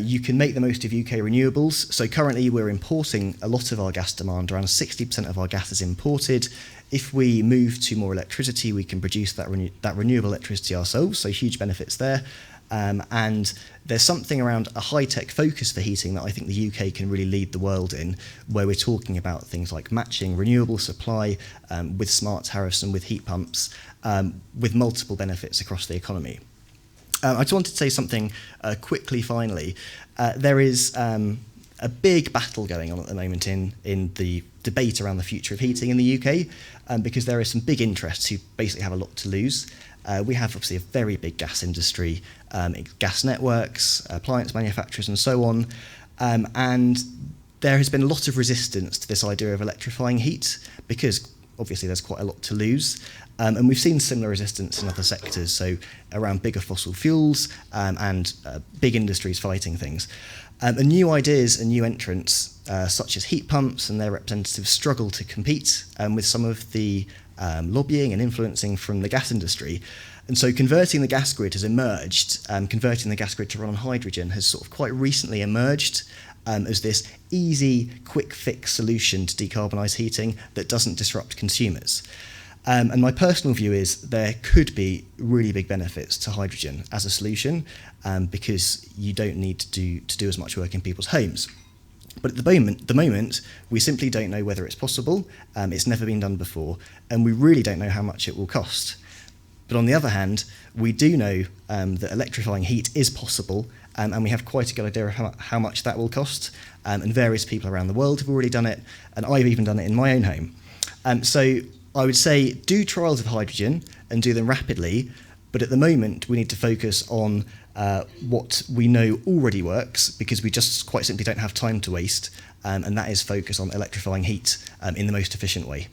You can make the most of UK renewables. So currently we're importing a lot of our gas demand. Around 60% of our gas is imported. If we move to more electricity, we can produce that renewable electricity ourselves, so huge benefits there. And there's something around a high-tech focus for heating that I think the UK can really lead the world in, where we're talking about things like matching renewable supply with smart tariffs and with heat pumps, with multiple benefits across the economy. I just wanted to say something quickly, finally. There is a big battle going on at the moment in the debate around the future of heating in the UK, because there are some big interests who basically have a lot to lose. We have obviously a very big gas industry, gas networks, appliance manufacturers and so on, and there has been a lot of resistance to this idea of electrifying heat because obviously there's quite a lot to lose. And we've seen similar resistance in other sectors, so around bigger fossil fuels and big industries fighting things. And new ideas and new entrants, such as heat pumps and their representatives, struggle to compete with some of the lobbying and influencing from the gas industry. And so converting the gas grid has emerged, converting the gas grid to run on hydrogen has sort of quite recently emerged as this easy, quick fix solution to decarbonise heating that doesn't disrupt consumers. And my personal view is there could be really big benefits to hydrogen as a solution because you don't need to do as much work in people's homes. But at the moment, we simply don't know whether it's possible. It's never been done before, and we really don't know how much it will cost. But on the other hand, we do know that electrifying heat is possible, and we have quite a good idea of how much that will cost. And various people around the world have already done it, and I've even done it in my own home. So I would say do trials of hydrogen and do them rapidly, but at the moment we need to focus on what we know already works because we just quite simply don't have time to waste, and that is focus on electrifying heat in the most efficient way.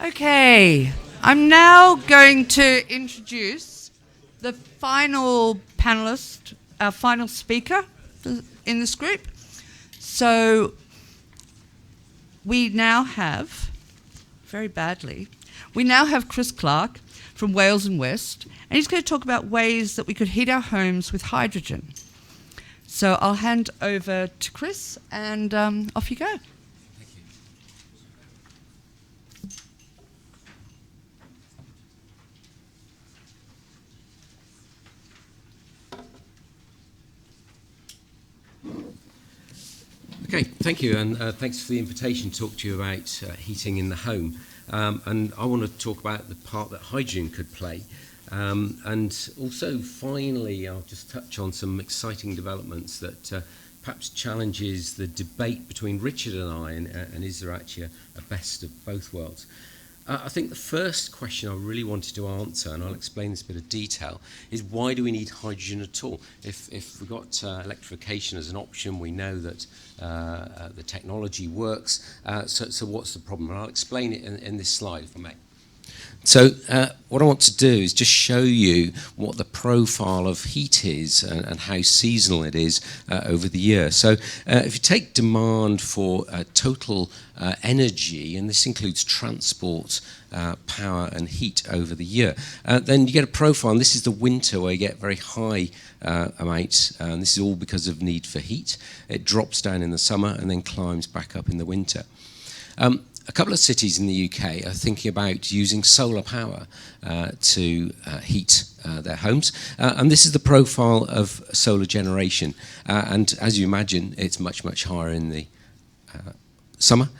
Okay, I'm now going to introduce the final panelist, our final speaker in this group. So we now have, we now have Chris Clark from Wales and West, and he's going to talk about ways that we could heat our homes with hydrogen. So I'll hand over to Chris, and off you go. Okay, thank you, and thanks for the invitation to talk to you about heating in the home. And I want to talk about the part that hydrogen could play. And also, finally, I'll just touch on some exciting developments that perhaps challenges the debate between Richard and I, and is there actually a best of both worlds? I think the first question I really wanted to answer, and I'll explain this bit of detail, is why do we need hydrogen at all? If we've got electrification as an option, we know that the technology works, so what's the problem? And I'll explain it in this slide, if I may. So what I want to do is just show you what the profile of heat is and how seasonal it is over the year. So if you take demand for total energy, and this includes transport, power and heat over the year, then you get a profile, and this is the winter where you get very high amounts, and this is all because of need for heat. It drops down in the summer and then climbs back up in the winter. A couple of cities in the UK are thinking about using solar power to heat their homes. And this is the profile of solar generation. And as you imagine, it's much, much higher in the summer.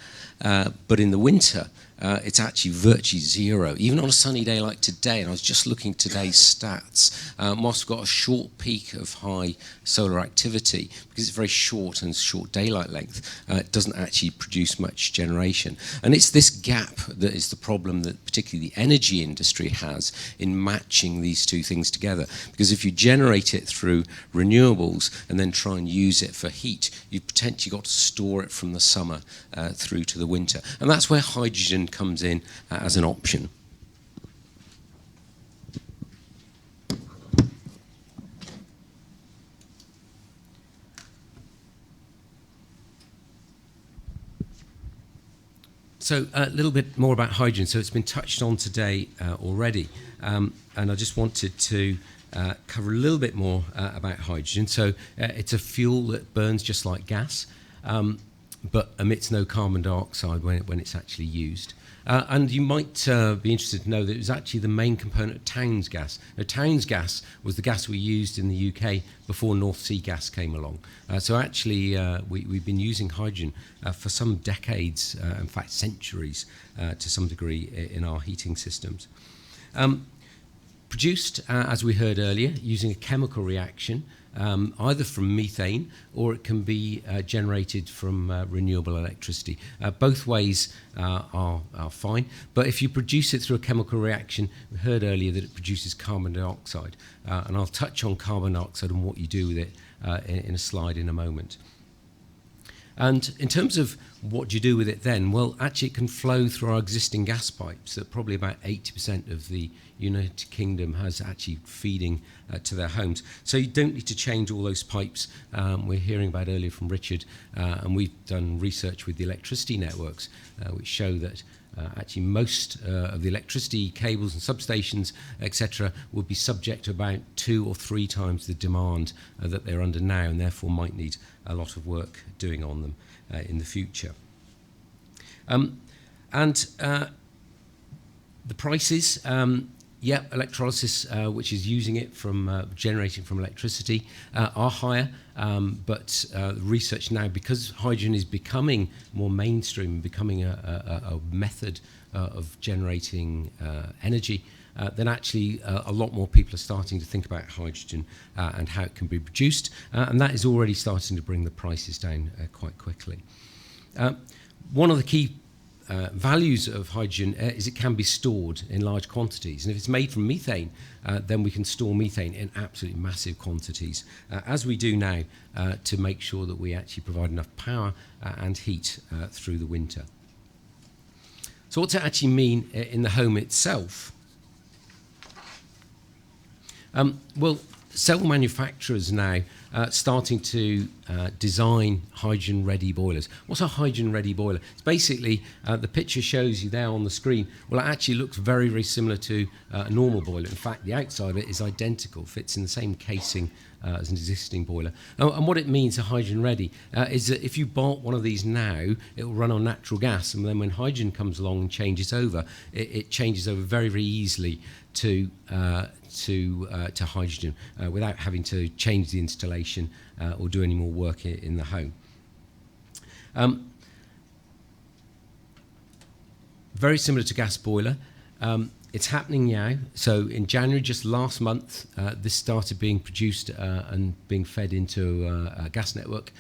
But in the winter, it's actually virtually zero, even on a sunny day like today. And I was just looking at today's stats. Whilst we've got a short peak of high solar activity, because it's very short and short daylight length, it doesn't actually produce much generation. And it's this gap that is the problem that particularly the energy industry has in matching these two things together. Because if you generate it through renewables and then try and use it for heat, you've potentially got to store it from the summer through to the winter. And that's where hydrogen comes in as an option. So a little bit more about hydrogen. So it's been touched on today already, and I just wanted to cover a little bit more about hydrogen. So it's a fuel that burns just like gas, but emits no carbon dioxide when it's actually used. And you might be interested to know that it was actually the main component of Towns gas. Now, Towns gas was the gas we used in the UK before North Sea gas came along. So actually, we've been using hydrogen for some decades, in fact centuries, to some degree in our heating systems. Produced, as we heard earlier, using a chemical reaction, either from methane or it can be generated from renewable electricity. Both ways are fine, but if you produce it through a chemical reaction, we heard earlier that it produces carbon dioxide, and I'll touch on carbon dioxide and what you do with it in a slide in a moment. And in terms of what do you do with it then? Well, actually it can flow through our existing gas pipes that probably about 80% of the United Kingdom has actually feeding to their homes. So you don't need to change all those pipes we're hearing about earlier from Richard, and we've done research with the electricity networks which show that actually most of the electricity cables and substations, etc., will be subject to about 2 or 3 times the demand that they're under now, and therefore might need a lot of work doing on them in the future. The prices, electrolysis, which is using it from generating from electricity, are higher, but research now, because hydrogen is becoming more mainstream, becoming a method of generating energy, then actually a lot more people are starting to think about hydrogen and how it can be produced, and that is already starting to bring the prices down quite quickly. One of the key values of hydrogen is it can be stored in large quantities, and if it's made from methane, then we can store methane in absolutely massive quantities, as we do now, to make sure that we actually provide enough power and heat through the winter. So what's it actually mean in the home itself? Well, several manufacturers now starting to design hydrogen-ready boilers. What's a hydrogen-ready boiler? It's basically, the picture shows you there on the screen, well, it actually looks very, very similar to a normal boiler. In fact, the outside of it is identical, fits in the same casing as an existing boiler. And what it means, a hydrogen-ready, is that if you bought one of these now, it will run on natural gas, and then when hydrogen comes along and changes over, it changes over very, very easily to hydrogen without having to change the installation or do any more work in the home. Very similar to gas boiler. It's happening now. So in January, just last month, this started being produced and being fed into a gas network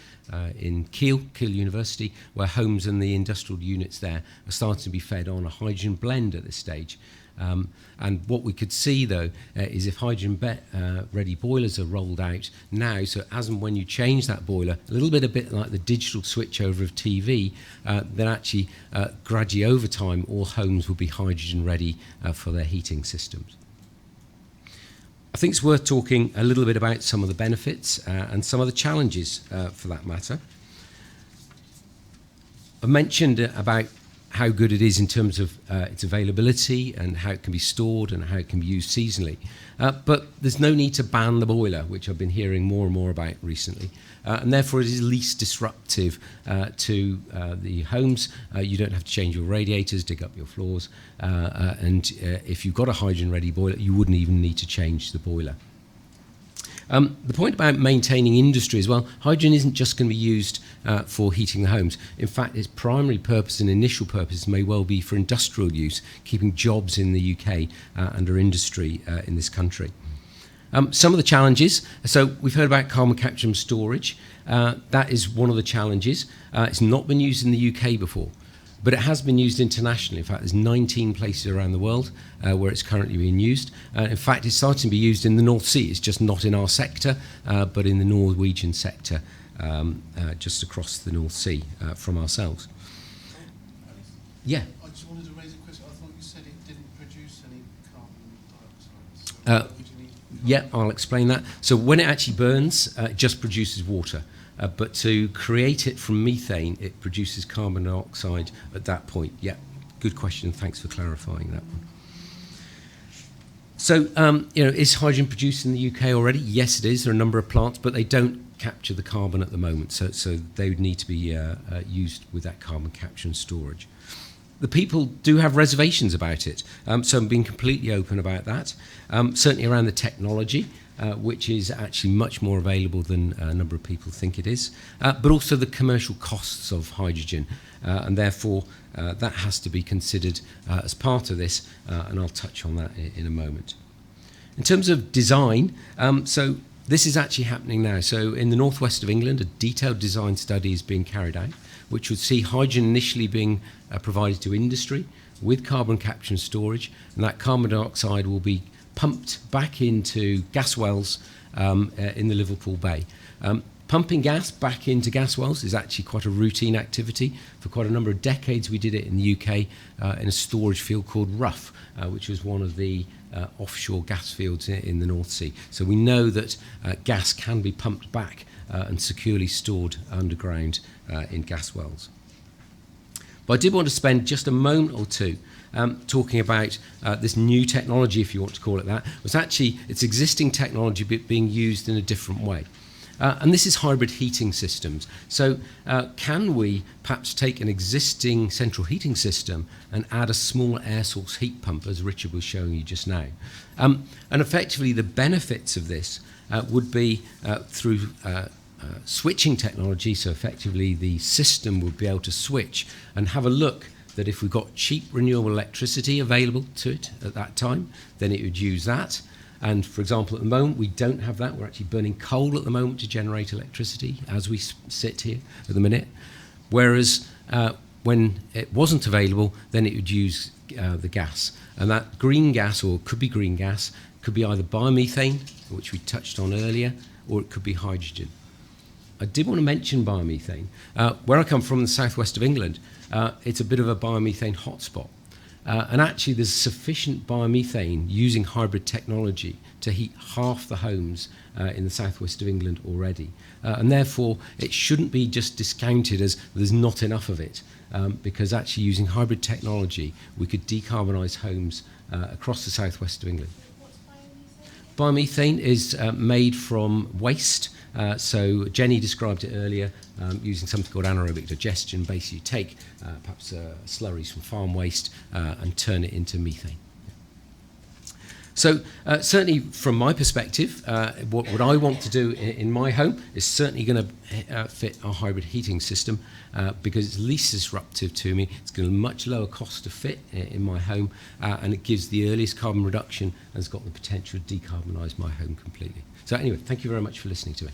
in Keele University, where homes and the industrial units there are starting to be fed on a hydrogen blend at this stage. And what we could see, though, is if hydrogen-ready boilers are rolled out now, so as and when you change that boiler, a bit like the digital switchover of TV, then actually gradually over time, all homes will be hydrogen-ready for their heating systems. I think it's worth talking a little bit about some of the benefits and some of the challenges for that matter. I mentioned about how good it is in terms of its availability and how it can be stored and how it can be used seasonally. But there's no need to ban the boiler, which I've been hearing more and more about recently. And therefore it is least disruptive to the homes. You don't have to change your radiators, dig up your floors. And if you've got a hydrogen-ready boiler, you wouldn't even need to change the boiler. The point about maintaining industry as well, hydrogen isn't just going to be used for heating the homes. In fact, its primary purpose and initial purpose may well be for industrial use, keeping jobs in the UK under industry in this country. Some of the challenges, so we've heard about carbon capture and storage. That is one of the challenges. It's not been used in the UK before, but it has been used internationally. In fact, there's 19 places around the world where it's currently being used. In fact, it's starting to be used in the North Sea. It's just not in our sector, but in the Norwegian sector, just across the North Sea from ourselves. Yeah. I just wanted to raise a question. I thought you said it didn't produce any carbon dioxide. So yeah, I'll explain that. So when it actually burns, it just produces water. But to create it from methane, it produces carbon dioxide at that point. Yeah, good question. Thanks for clarifying that one. So, is hydrogen produced in the UK already? Yes, it is. There are a number of plants, but they don't capture the carbon at the moment. So they would need to be used with that carbon capture and storage. The people do have reservations about it. So I'm being completely open about that. Certainly around the technology. Which is actually much more available than a number of people think it is, but also the commercial costs of hydrogen, and therefore that has to be considered as part of this, and I'll touch on that in a moment. In terms of design, so this is actually happening now. So in the northwest of England, a detailed design study is being carried out, which would see hydrogen initially being provided to industry with carbon capture and storage, and that carbon dioxide will be pumped back into gas wells in the Liverpool Bay. Pumping gas back into gas wells is actually quite a routine activity. For quite a number of decades we did it in the UK in a storage field called Rough, which was one of the offshore gas fields in the North Sea. So we know that gas can be pumped back and securely stored underground in gas wells. But I did want to spend just a moment or two talking about this new technology, if you want to call it that. It's existing technology being used in a different way. And this is hybrid heating systems. So can we perhaps take an existing central heating system and add a small air source heat pump, as Richard was showing you just now? And effectively the benefits of this would be through switching technology. So effectively the system would be able to switch and have a look that if we've got cheap renewable electricity available to it at that time, then it would use that. And for example, at the moment, we don't have that. We're actually burning coal at the moment to generate electricity as we sit here at the minute. Whereas when it wasn't available, then it would use the gas. And that green gas, or could be green gas, could be either biomethane, which we touched on earlier, or it could be hydrogen. I did want to mention biomethane. Where I come from, in the southwest of England, it's a bit of a biomethane hotspot. And actually, there's sufficient biomethane using hybrid technology to heat half the homes in the southwest of England already. And therefore, it shouldn't be just discounted as there's not enough of it, because actually using hybrid technology, we could decarbonise homes across the southwest of England. Biomethane is made from waste. So Jenny described it earlier, using something called anaerobic digestion. Basically, you take perhaps slurries from farm waste and turn it into methane. So certainly from my perspective, what I want to do in my home is certainly going to fit a hybrid heating system because it's least disruptive to me. It's going to be a much lower cost to fit in my home, and it gives the earliest carbon reduction and has got the potential to decarbonise my home completely. So anyway, thank you very much for listening to me.